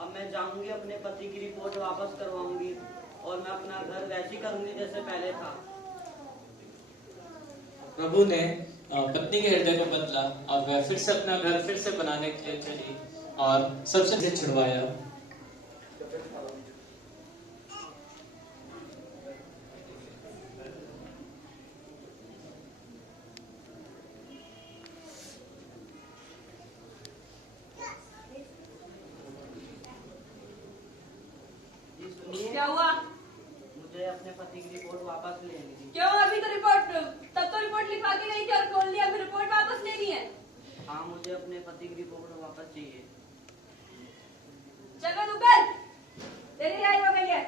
अब मैं जाऊंगी, अपने पति की रिपोर्ट वापस करवाऊंगी और मैं अपना घर वैसे ही करूंगी जैसे पहले था। प्रभु ने पत्नी के हृदय को बदला और वह फिर से अपना घर फिर से बनाने के लिए चली और सबसे छुड़वाया। क्या हुआ? मुझे अपने पति की रिपोर्ट वापस लेनी थी। क्यों? अभी तो रिपोर्ट लिखवा के गई थी और खोल लिया, फिर रिपोर्ट वापस लेनी है। हाँ, मुझे अपने पति की रिपोर्ट वापस चाहिए। चलो दुकान, तेरी रिहाई हो गई है।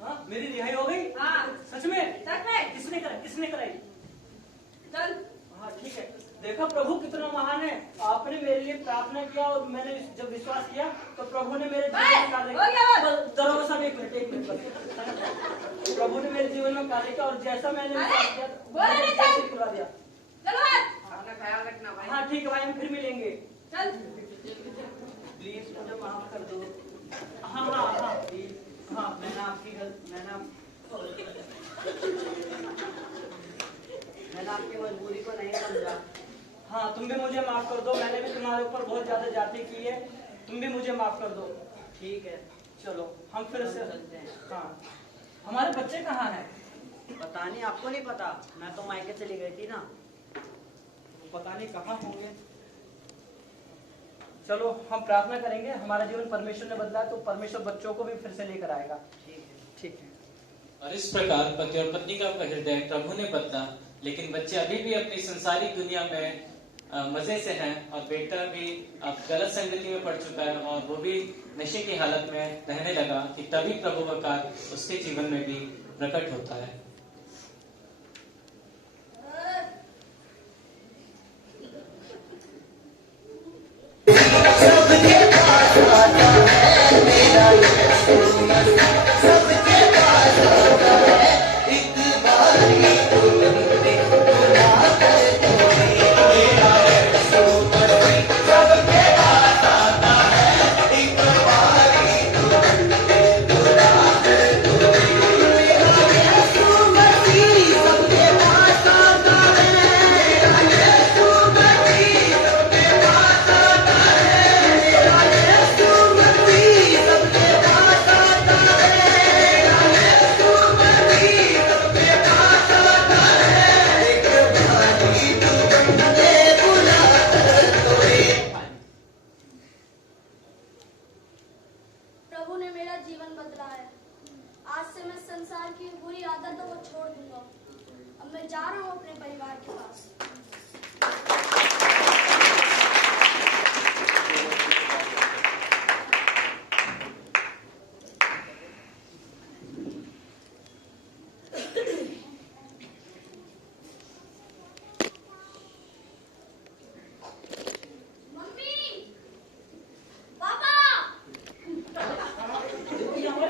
हाँ, मेरी रिहाई हो गई? हाँ। सच में? सच में। किसने कराई? चल। हाँ ठीक है। देखा प्रभु कितना महान है। आपने मेरे लिए प्रार्थना किया और मैंने जब विश्वास किया तो प्रभु ने मेरे जीवन में कार्य किया। प्रभु ने मेरे जीवन में कार्य किया और जैसा मैंने विश्वास किया करवा दिया। चलो अपना ख्याल रखना भाई। हाँ ठीक है भाई, हम फिर मिलेंगे। चल। प्लीज मुझे माफ कर दो। हाँ हाँ हाँ प्लीज। हाँ मैंने आपकी मजबूरी को नहीं समझा। हाँ तुम भी मुझे माफ कर दो। मैंने भी तुम्हारे ऊपर बहुत ज्यादा जाति की है। तुम भी मुझे माफ कर दो। ठीक है, चलो हम फिर से चलते हैं। हाँ, हमारे बच्चे कहाँ हैं? पता नहीं, आपको नहीं पता? मैं तो मायके चली गई थी ना। पता नहीं कहाँ होंगे। चलो हम प्रार्थना करेंगे। हमारा जीवन परमेश्वर ने बदला तो परमेश्वर बच्चों को भी फिर से लेकर आएगा। ठीक है। और इस प्रकार पति और पत्नी का हृदय प्रभु ने बदला, लेकिन बच्चे अभी भी अपनी संसारिक दुनिया में मजे से हैं और बेटा भी अब गलत संगति में पड़ चुका है और वो भी नशे की हालत में रहने लगा कि तभी प्रभु का कार्य उसके जीवन में भी प्रकट होता है।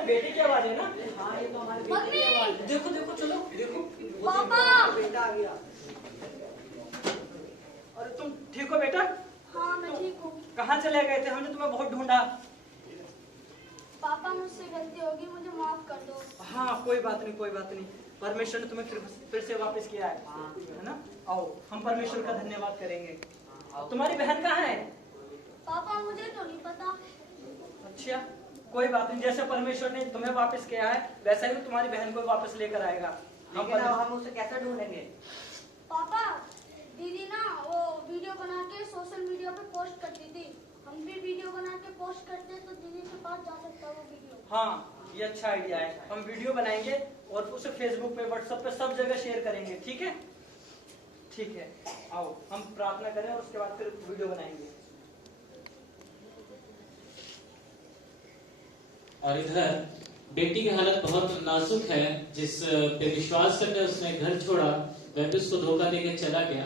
बेटे की आवाज है ना? हाँ, ये तो हमारे बेटे की आवाज है। देखो चलो देखो, बेटा आ गया। बेटा? हाँ मैं ठीक हूँ। कहाँ चले गए थे? हमने तुम्हें बहुत ढूंढा। पापा मुझसे गलती होगी, मुझे माफ कर दो। हाँ कोई बात नहीं, कोई बात नहीं। परमेश्वर ने तुम्हें फिर से वापस किया है ना? आओ हम परमेश्वर का धन्यवाद करेंगे। तुम्हारी बहन कहाँ है? पापा मुझे तो नहीं पता। अच्छा कोई बात नहीं, जैसे परमेश्वर ने तुम्हें वापस किया है वैसा ही तुम्हारी बहन को वापस लेकर आएगा। हम उसे कैसे ढूंढेंगे? पापा दीदी ना वो वीडियो बना के सोशल मीडिया पे पोस्ट करती थी, हम भी वीडियो बना के पोस्ट करते तो दीदी के पास जा सकता है वो वीडियो। हाँ ये अच्छा आइडिया है। हम वीडियो बनाएंगे और उसे फेसबुक पे, व्हाट्सएप पे सब जगह शेयर करेंगे। ठीक है? ठीक है, आओ हम प्रार्थना करें और उसके बाद फिर वीडियो बनाएंगे। और इधर बेटी की हालत बहुत नाजुक है। जिस पे विश्वास करके उसने घर छोड़ा वह भी उसको धोखा देके चला गया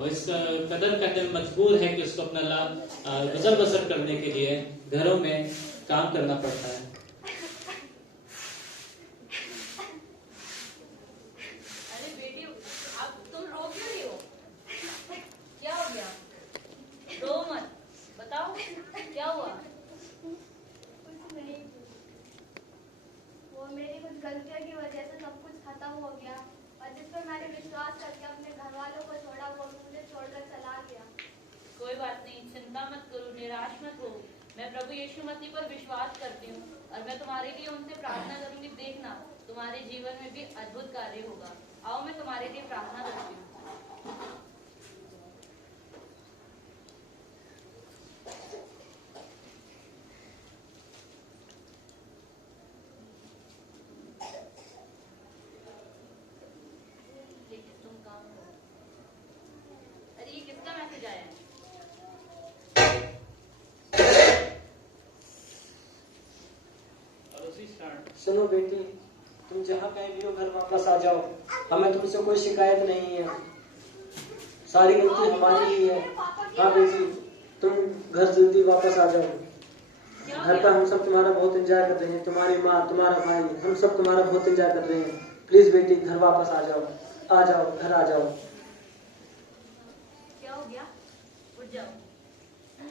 और इसका कदर करने में मजबूर है कि उसको अपना लाभ गुजर बसर करने के लिए घरों में काम करना पड़ता है। अरे बेटी अब तुम रो क्यों रही हो? क्या हो गया? रो मत, बताओ क्या हुआ? कुछ नहीं, वो मेरी कुछ गलतियों की वजह से सब कुछ खत्म हो गया और जिस पर मैंने विश्वास करके अपने घर वालों को छोड़ा वो मुझे छोड़कर चला गया। कोई बात नहीं, चिंता मत करो, निराश मत हो। मैं प्रभु यीशु मसीह पर विश्वास करती हूँ और मैं तुम्हारे लिए उनसे प्रार्थना करूंगी। देखना तुम्हारे जीवन में भी अद्भुत कार्य होगा। आओ मैं तुम्हारे लिए प्रार्थना करती हूँ। तुम काम करो। अरे ये किसका मैसेज आया है? सुनो बेटी, तुम जहाँ कहीं भी हो घर वापस आ जाओ। हमें तुमसे कोई शिकायत नहीं है, सारी गलती हमारी ही है। हाँ बेटी तुम घर जल्दी वापस आ जाओ। घर का हम सब तुम्हारा बहुत इंतजार कर रहे हैं। तुम्हारी माँ, तुम्हारा भाई, हम सब तुम्हारा बहुत इंतजार कर रहे हैं। प्लीज बेटी घर वापस आ जाओ, आ जाओ, घर आ जाओ। क्या हो गया? उठ जाओ।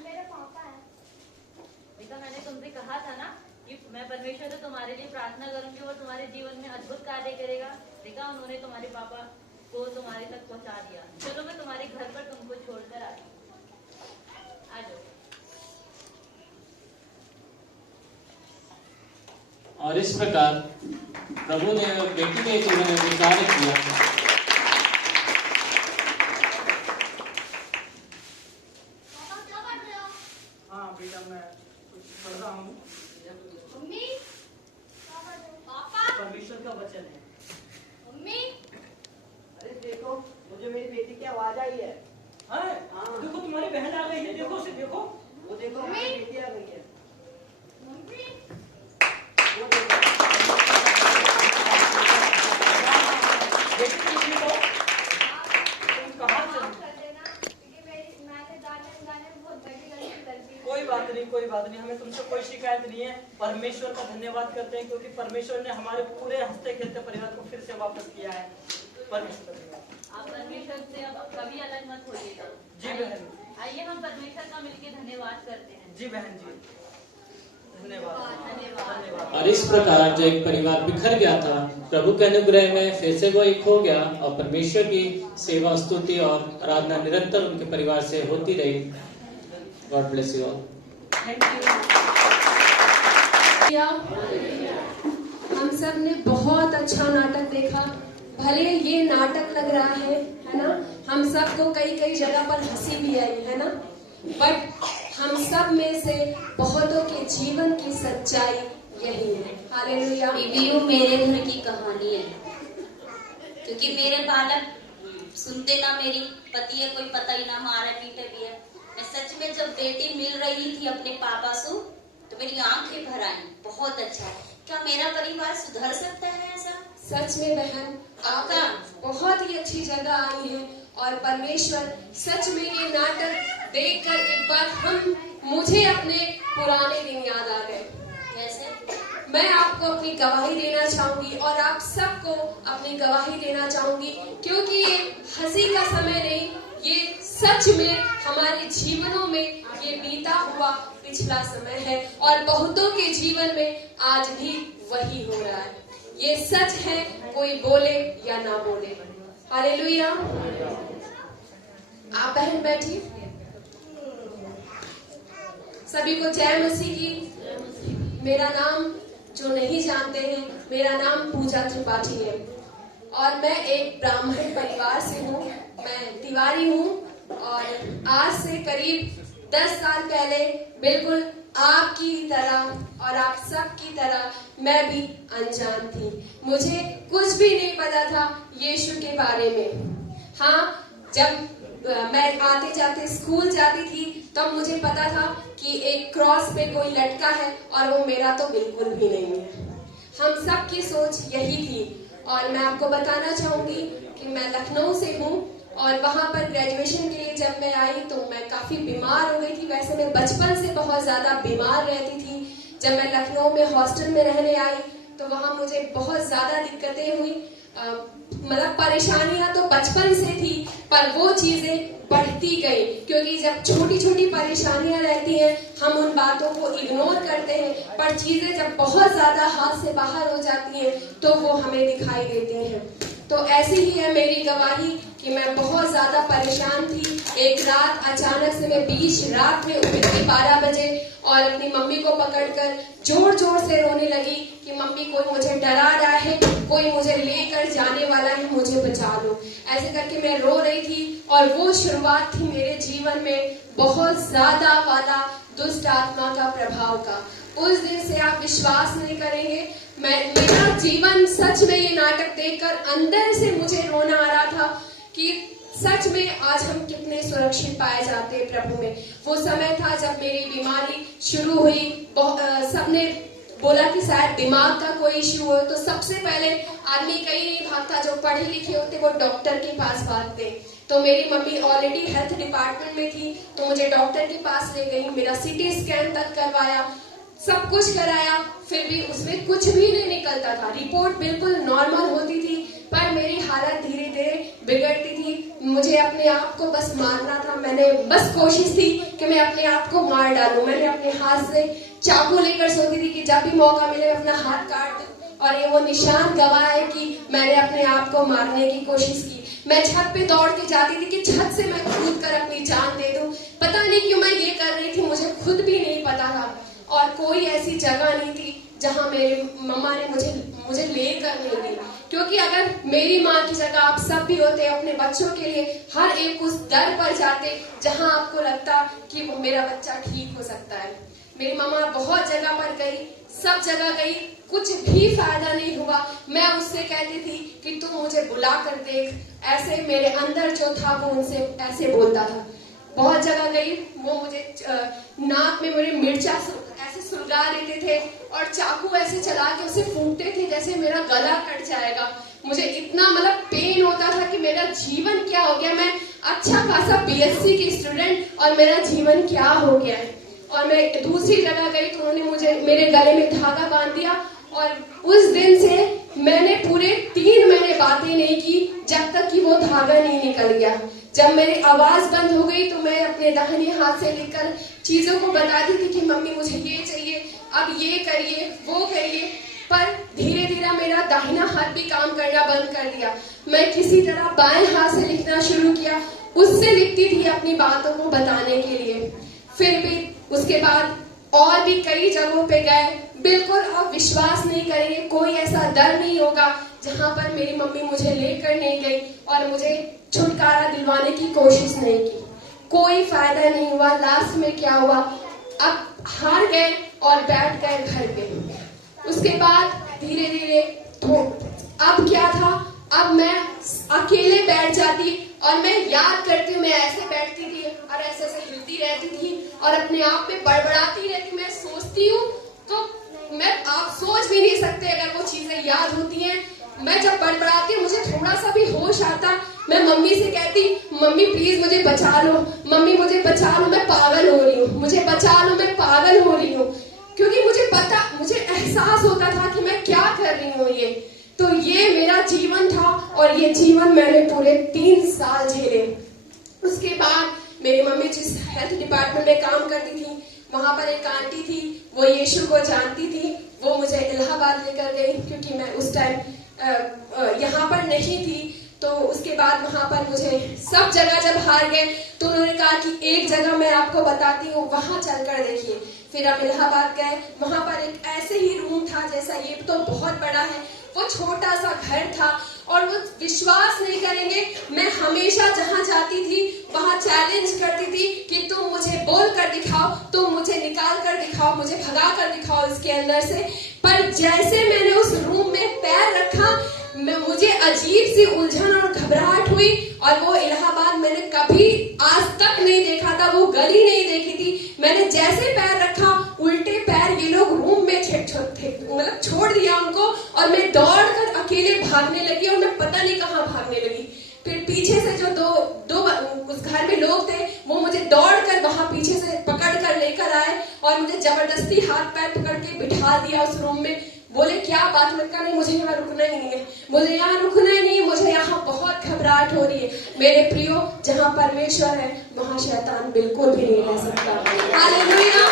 मेरे पापा है। देखा मैंने तुमसे कहा था ना कि मैं परमेश्वर से तुम्हारे लिए प्रार्थना करूंगी और तुम्हारे जीवन में अद्भुत कार्य करेगा। देखा उन्होंने तुम्हारे पापा को तुम्हारे तक पहुंचा दिया। चलो मैं तुम्हारे घर पर तुमको छोड़कर आती हूँ। आ जाओ। और इस प्रकार प्रभु ने बेटी के जीवन में भी कार्य किया। पापा क्या कर रहे हो? हाँ बेटा मैं कुछ पढ़ रहा हूँ। मम्मी क्या कर रहे हो? पापा परमेश्वर का वचन है। मम्मी अरे देखो मुझे मेरी बेटी की आवाज आई है। हाँ देखो तुम्हारी बहन आ गई है। देखो उसे देखो, वो देखो हमारी बेटी आ गई है। मम्मी वो देखो बेटी किसी को तुम कहाँ चल? माफ कर देना क्योंकि मैंने गाने में बहुत बड़ी गलती कर दी। कोई बात नहीं, कोई बात नहीं, हमें तुमसे कोई शिकायत नहीं है। परमेश्वर का धन्यवाद करते हैं क्योंकि परमेश्वर ने हमारे पूरे हंसते खेलते परिवार को फिर से वापस किया है। परमेश्वर का धन्यवाद। आप परमेश्वर से अब कभी अलग मत होइएगा। जी बहन। आइए हम परमेश्वर का मिलकर धन्यवाद करते हैं। जी बहन जी, धन्यवाद धन्यवाद। और इस प्रकार जो एक परिवार बिखर गया था प्रभु के अनुग्रह में फिर से वो एक हो गया और परमेश्वर की सेवा, स्तुति और आराधना निरंतर उनके परिवार से होती रही। God bless you all. हम सब ने बहुत अच्छा नाटक देखा। भले ये नाटक लग रहा है ना, हम सबको कई कई जगह पर हंसी भी आई है ना, बट हम सब में से बहुतों के जीवन की सच्चाई यही है। हालेलुया। बीबीओ मेरे घर की कहानी है क्योंकि मेरे बालक सुनते ना, मेरी पति है कोई पता ही ना, मारे पीटे भी है। मैं सच में जब बेटी मिल रही थी अपने पापा से तो मेरी आंखें भर आई। बहुत अच्छा है। क्या मेरा परिवार सुधर सकता है ऐसा? सच में बहन आप बहुत ही अच्छी जगह आई हैं और परमेश्वर सच में ये नाटक देखकर एक बार मुझे अपने पुराने दिन याद आ गए। कैसे? मैं आपको अपनी गवाही देना चाहूंगी और आप सबको अपनी गवाही देना चाहूंगी क्योंकि ये हंसी का समय नहीं, ये सच में हमारे जीवनों में ये बीता हुआ पिछला समय है और बहुतों के जीवन में आज भी वही हो रहा है। ये सच है, कोई बोले या ना बोले। हालेलुया। आप बहन बैठिए। सभी को जय मसीह की। मेरा नाम जो नहीं जानते हैं, मेरा नाम पूजा त्रिपाठी है और मैं एक ब्राह्मण परिवार से हूँ। मैं तिवारी हूँ और आज से करीब 10 साल पहले बिल्कुल आपकी तरह और आप सब की तरह मैं भी अनजान थी। मुझे कुछ भी नहीं पता था यीशु के बारे में। हाँ, जब मैं आते जाते स्कूल जाती थी तब मुझे पता था कि एक क्रॉस पे कोई लटका है और वो मेरा तो बिल्कुल भी नहीं है। हम सब की सोच यही थी और मैं आपको बताना चाहूंगी कि मैं लखनऊ से हूँ और वहाँ पर ग्रेजुएशन के लिए जब मैं आई तो मैं काफी बीमार हो गई थी। वैसे मैं बचपन से बहुत ज्यादा बीमार रहती थी। जब मैं लखनऊ में हॉस्टल में रहने आई तो वहाँ मुझे बहुत ज्यादा दिक्कतें हुई। मतलब परेशानियां तो बचपन से थी पर वो चीजें बढ़ती गई, क्योंकि जब छोटी छोटी परेशानियां रहती हैं हम उन बातों को इग्नोर करते हैं, पर चीजें जब बहुत ज्यादा हाथ से बाहर हो जाती हैं तो वो हमें दिखाई देती हैं। तो ऐसी ही है मेरी गवाही कि मैं बहुत ज्यादा परेशान थी। एक रात अचानक से मैं बीच रात में उठी 12 बजे और अपनी मम्मी को पकड़कर जोर जोर से रोने लगी कि मम्मी कोई मुझे डरा रहा है, कोई मुझे लेकर जाने वाला है, मुझे बचा लो। ऐसे करके मैं रो रही थी और वो शुरुआत थी मेरे जीवन में बहुत ज्यादा वाला दुष्ट आत्मा का प्रभाव का। उस दिन से आप विश्वास नहीं करेंगे, मेरा जीवन सच में ये नाटक देखकर अंदर से मुझे रोना आ रहा था कि सच में आज हम कितने सुरक्षित पाए जाते हैं प्रभु में। वो समय था जब मेरी बीमारी शुरू हुई। सबने बोला कि शायद दिमाग का कोई इश्यू हो, तो सबसे पहले आदमी कहीं नहीं भागता, जो पढ़े लिखे होते वो डॉक्टर के पास भागते। तो मेरी मम्मी ऑलरेडी हेल्थ डिपार्टमेंट में थी तो मुझे डॉक्टर के पास ले गई। मेरा सीटी स्कैन तक करवाया, सब कुछ कराया, फिर भी उसमें कुछ भी नहीं निकलता था। रिपोर्ट बिल्कुल नॉर्मल होती थी पर मेरी हालत धीरे धीरे बिगड़ती थी। मुझे अपने आप को बस मारना था। मैंने बस कोशिश थी कि मैं अपने आप को मार डालूं। मैंने अपने हाथ से चाकू लेकर सोती थी कि जब भी मौका मिले अपना हाथ काट दूं, और ये वो निशान गवाह है कि मैंने अपने आप को मारने की कोशिश की। मैं छत पे दौड़ के जाती थी कि छत से मैं कूद कर अपनी जान दे दूं। पता नहीं क्यों मैं ये कर रही थी, मुझे खुद भी नहीं पता था। और कोई ऐसी जगह नहीं थी जहां मेरे मम्मा ने मुझे लेकर नहीं गई, क्योंकि अगर मेरी माँ की जगह आप सब भी होते अपने बच्चों के लिए हर एक उस दर पर जाते जहां आपको लगता कि वो मेरा बच्चा ठीक हो सकता है। मेरी मम्मा बहुत जगह पर गई, सब जगह गई, कुछ भी फायदा नहीं हुआ। मैं उससे कहती थी कि तू मुझे बुला कर देख। ऐसे मेरे अंदर जो था वो उनसे ऐसे बोलता था। बहुत जगह गई, वो मुझे नाक में मेरे मिर्चा ऐसे सुलगा लेते थे और चाकू ऐसे चला के उसे फूंकते थे जैसे मेरा गला कट जाएगा। मुझे इतना मतलब पेन होता था कि मेरा जीवन क्या हो गया। मैं अच्छा खासा बीएससी की स्टूडेंट और मेरा जीवन क्या हो गया है। और मैं दूसरी जगह गई तो उन्होंने मुझे मेरे गले में धागा बांध दिया और उस दिन से मैंने पूरे 3 महीने बातें नहीं की जब तक कि वो धागा नहीं निकल गया। जब मेरी आवाज बंद हो गई तो मैं अपने दाहिने हाथ से लेकर चीजों को बताती थी कि मम्मी मुझे ये चाहिए, अब ये करिए, वो करिए। पर धीरे धीरे मेरा दाहिना हाथ भी काम करना बंद कर दिया। मैं किसी तरह बाएं हाथ से लिखना शुरू किया, उससे लिखती थी अपनी बातों को बताने के लिए। फिर भी उसके बाद और भी कई जगहों पे गए। बिल्कुल आप विश्वास नहीं करेंगे, कोई ऐसा दर नहीं होगा जहां पर मेरी मम्मी मुझे लेकर नहीं गई और मुझे छुटकारा दिलवाने की कोशिश नहीं की। कोई फायदा नहीं हुआ। लास्ट में क्या हुआ, अब हार गए और बैठ गए घर पे। उसके बाद धीरे धीरे तो अब क्या था, अब मैं अकेले बैठ जाती और मैं याद करती हूँ, मैं ऐसे बैठती थी और ऐसे ऐसे हिलती रहती थी और अपने आप में बड़बड़ाती रहती। मैं सोचती हूँ तो आप सोच भी नहीं सकते अगर वो चीजें याद होती हैं। मैं जब बड़बड़ाती हूँ मुझे थोड़ा सा भी होश आता, मैं मम्मी से कहती मम्मी प्लीज मुझे बचा लो, मम्मी मुझे बचा लो, मैं पागल हो रही हूँ, मुझे बचा लो, मैं पागल हो रही हूँ। क्योंकि मुझे एहसास होता था कि मैं क्या कर रही हूँ। ये मेरा जीवन था और ये जीवन मैंने पूरे 3 साल झेले। उसके बाद मेरी मम्मी जिस हेल्थ डिपार्टमेंट में काम करती थी, वहां पर एक आंटी थी, वो यीशु को जानती थी। वो मुझे इलाहाबाद लेकर गई, क्योंकि मैं उस टाइम यहाँ पर नहीं थी। तो उसके बाद वहां पर मुझे सब जगह जब हार गए, तो उन्होंने कहा कि एक जगह मैं आपको बताती हूँ, वहां चलकर देखिए। फिर हम इलाहाबाद गए, वहां पर एक ऐसे ही रूम था जैसा ये तो बहुत बड़ा है, वो छोटा सा घर था। और वो विश्वास नहीं करेंगे, मैं हमेशा जहां जाती थी वहां चैलेंज करती थी कि तुम मुझे बोल कर दिखाओ, तुम मुझे निकाल कर दिखाओ, मुझे भगा कर दिखाओ इसके अंदर से। पर जैसे मैंने उस रूम में पैर रखा, मुझे अजीब सी उलझन और घबराहट हुई। और वो इलाहाबाद मैंने कभी आज तक नहीं देखा था, वो गली नहीं देखी थी। मैंने जैसे पैर रखा, उल्टे पैर ये लोग रूम में मतलब छोड़ दिया उनको, और मैं दौड़कर अकेले भागने लगी, और मैं पता नहीं कहाँ भागने लगी। फिर पीछे से जो दो उस घर में लोग थे, वो मुझे दौड़कर वहां पीछे से पकड़ कर लेकर आए, और मुझे जबरदस्ती हाथ पैर पकड़ के बिठा दिया उस रूम में। बोले क्या बात, मैं कहा नहीं, मुझे यहाँ रुकना ही नहीं है, मुझे यहाँ रुकना ही नहीं है, मुझे यहाँ बहुत घबराहट हो रही है। मेरे प्रियो, जहाँ परमेश्वर है वहाँ शैतान बिल्कुल भी नहीं रह सकता। हालेलुया।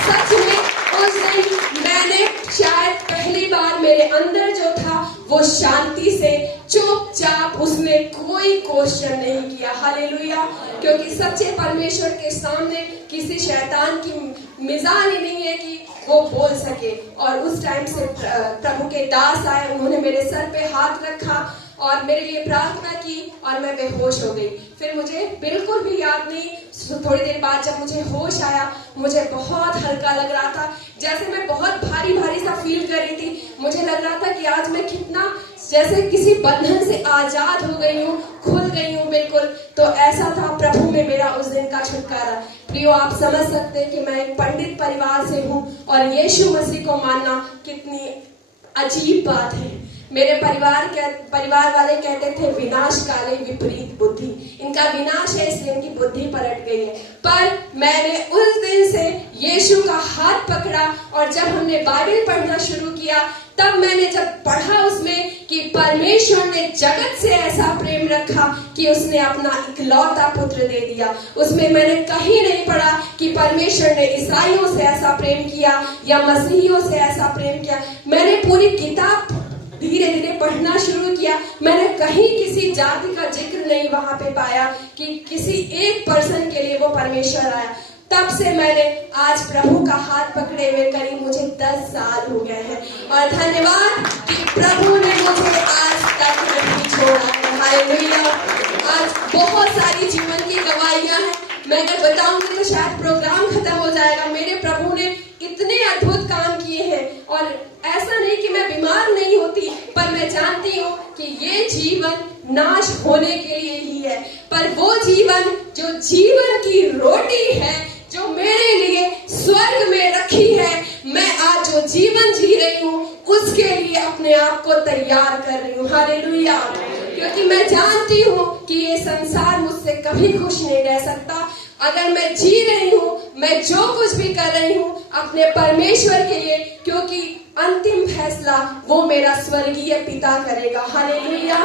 सच में उस दिन मैंने शायद पहली बार, मेरे अंदर जो था वो शांति से चुपचाप, उसने कोई क्वेश्चन नहीं किया। हालेलुया। क्योंकि सच्चे परमेश्वर के सामने किसी शैतान की मिजाल ही नहीं है कि वो बोल सके। और उस टाइम से प्रभु के दास आए, उन्होंने मेरे सर पे हाथ रखा और मेरे लिए प्रार्थना की, और मैं बेहोश हो गई। फिर मुझे बिल्कुल भी याद नहीं, थोड़ी देर बाद जब मुझे होश आया, मुझे बहुत हल्का लग रहा था, जैसे मैं बहुत भारी भारी सा फील कर रही थी। मुझे लग रहा था कि आज मैं कितना जैसे किसी बंधन से आजाद हो गई हूँ, खुल गई हूँ बिल्कुल। तो ऐसा था प्रभु में मेरा उस दिन का छुटकारा। प्रियो, आप समझ सकते हैं कि मैं एक पंडित परिवार से हूँ, और यीशु मसीह को मानना कितनी अजीब बात है। मेरे परिवार वाले कहते थे विनाश काले विपरीत बुद्धि, इनका विनाश है इसलिए इनकी बुद्धि पलट गई है। पर मैंने उस दिन से यीशु का हाथ पकड़ा, और जब हमने बाइबल पढ़ना शुरू किया, तब मैंने जब पढ़ा उसमें कि परमेश्वर ने जगत से ऐसा प्रेम रखा कि उसने अपना इकलौता पुत्र दे दिया। उसमें मैंने कहीं नहीं पढ़ा कि परमेश्वर ने ईसाइयों से ऐसा प्रेम किया या मसीहियों से ऐसा प्रेम किया। मैंने पूरी किताब धीरे धीरे पढ़ना शुरू किया। मैंने कहीं किसी जाति का जिक्र नहीं वहां पे पाया कि किसी एक पर्सन के लिए वो परमेश्वर आया। तब से मैंने आज प्रभु का हाथ पकड़े हुए करीब मुझे 10 साल हो गए हैं, और धन्यवाद कि प्रभु ने मुझे आज तक नहीं छोड़ा। हालेलुया। आज बहुत सारी जीवन की गवाहियां हैं, मैं अगर बताऊंगी तो शायद प्रोग्राम खत्म हो जाएगा। मेरे प्रभु ने इतने अद्भुत काम किए हैं, और ऐसा नहीं कि मैं बीमार नहीं होती, पर मैं जानती हूँ कि ये जीवन नाश होने के लिए ही है, पर वो जीवन जो जीवन की रोटी है, जो मेरे लिए स्वर्ग में रखी है, मैं आज जो जीवन जी रही हूँ उसके लिए अपने आप को तैयार कर रही हूँ। हालेलुया। क्योंकि मैं जानती हूँ कि ये संसार मुझसे कभी खुश नहीं रह सकता। अगर मैं जी रही हूँ, मैं जो कुछ भी कर रही हूँ अपने परमेश्वर के लिए, क्योंकि अंतिम फैसला वो मेरा स्वर्गीय पिता करेगा। हालेलुया।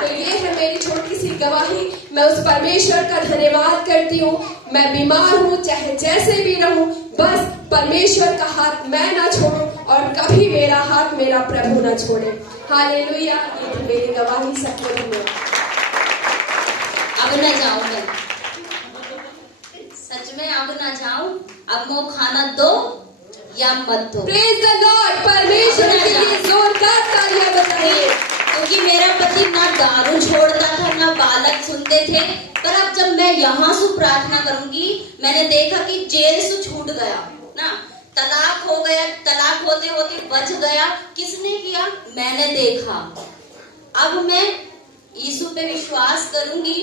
तो ये है मेरी छोटी सी गवाही। मैं उस परमेश्वर का धन्यवाद करती हूँ। मैं बीमार हूँ, चाहे जैसे भी रहूं, बस परमेश्वर का हाथ मैं ना छोड़ूं, और कभी मेरा हाथ मेरा प्रभु ना छोड़े। हालेलुया। ये थी मेरी गवाही। सबको धन्यवाद। अब न जाऊं मैं, सच में अब न जाऊं। अब वो खाना दो या मत दो। Praise the Lord. परमेश्वर के लिए जोरदार तालियां बजाइए। क्योंकि मेरा पति ना दारू छोड़ता था, ना बालक सुनते थे, पर अब जब मैं यहाँ से प्रार्थना करूंगी, मैंने देखा कि जेल से छूट गया ना, तलाक हो गया, तलाक होते होते बच गया। किसने किया? मैंने देखा। अब मैं यीशु पे विश्वास करूंगी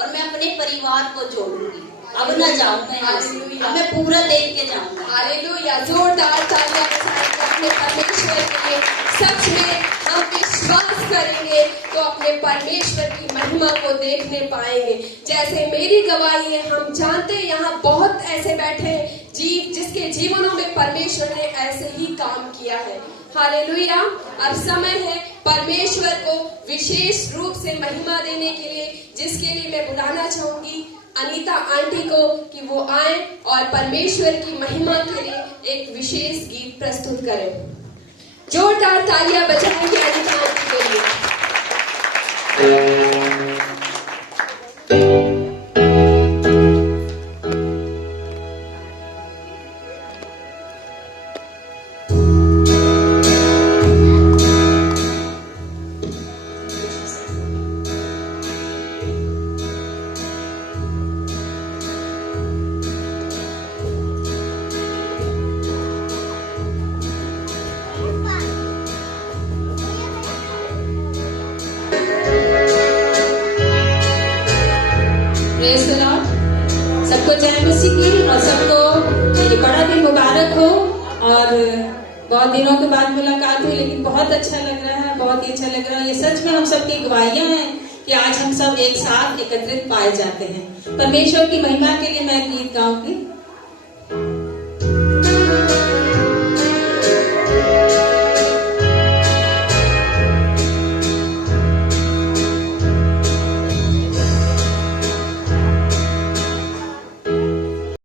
और मैं अपने परिवार को जोड़ूंगी। अब ना जाऊं मैं यहाँ से, अब मैं पूरा देख के जाऊंगा। हालेलुया। जोरदार तालियां बजाइए अपने परमेश्वर के लिए। सच में हम विश्वास करेंगे तो अपने परमेश्वर की महिमा को देखने पाएंगे। जैसे मेरी गवाही है, हम जानते हैं यहाँ बहुत ऐसे बैठे हैं जिसके जीवनों में परमेश्वर ने ऐसे ही काम किया है। हालेलुया। अब समय है परमेश्वर को विशेष रूप से महिमा देने के लिए, जिसके लिए मैं बुलाना चाहूंगी अनीता आंटी को कि वो आए और परमेश्वर की महिमा के लिए एक विशेष गीत प्रस्तुत करें। जोरदार तालियां बजाएंगे अनीता आंटी के लिए। सबको जय मसीह की और सबको ये बड़ा दिन मुबारक हो। और बहुत दिनों के बाद मुलाकात हुई, लेकिन बहुत अच्छा लग रहा है, बहुत ही अच्छा लग रहा है। ये सच में हम सबकी गवाहियां हैं कि आज हम सब एक साथ एकत्रित पाए जाते हैं। परमेश्वर की महिमा के लिए मैं गीत गाऊंगी।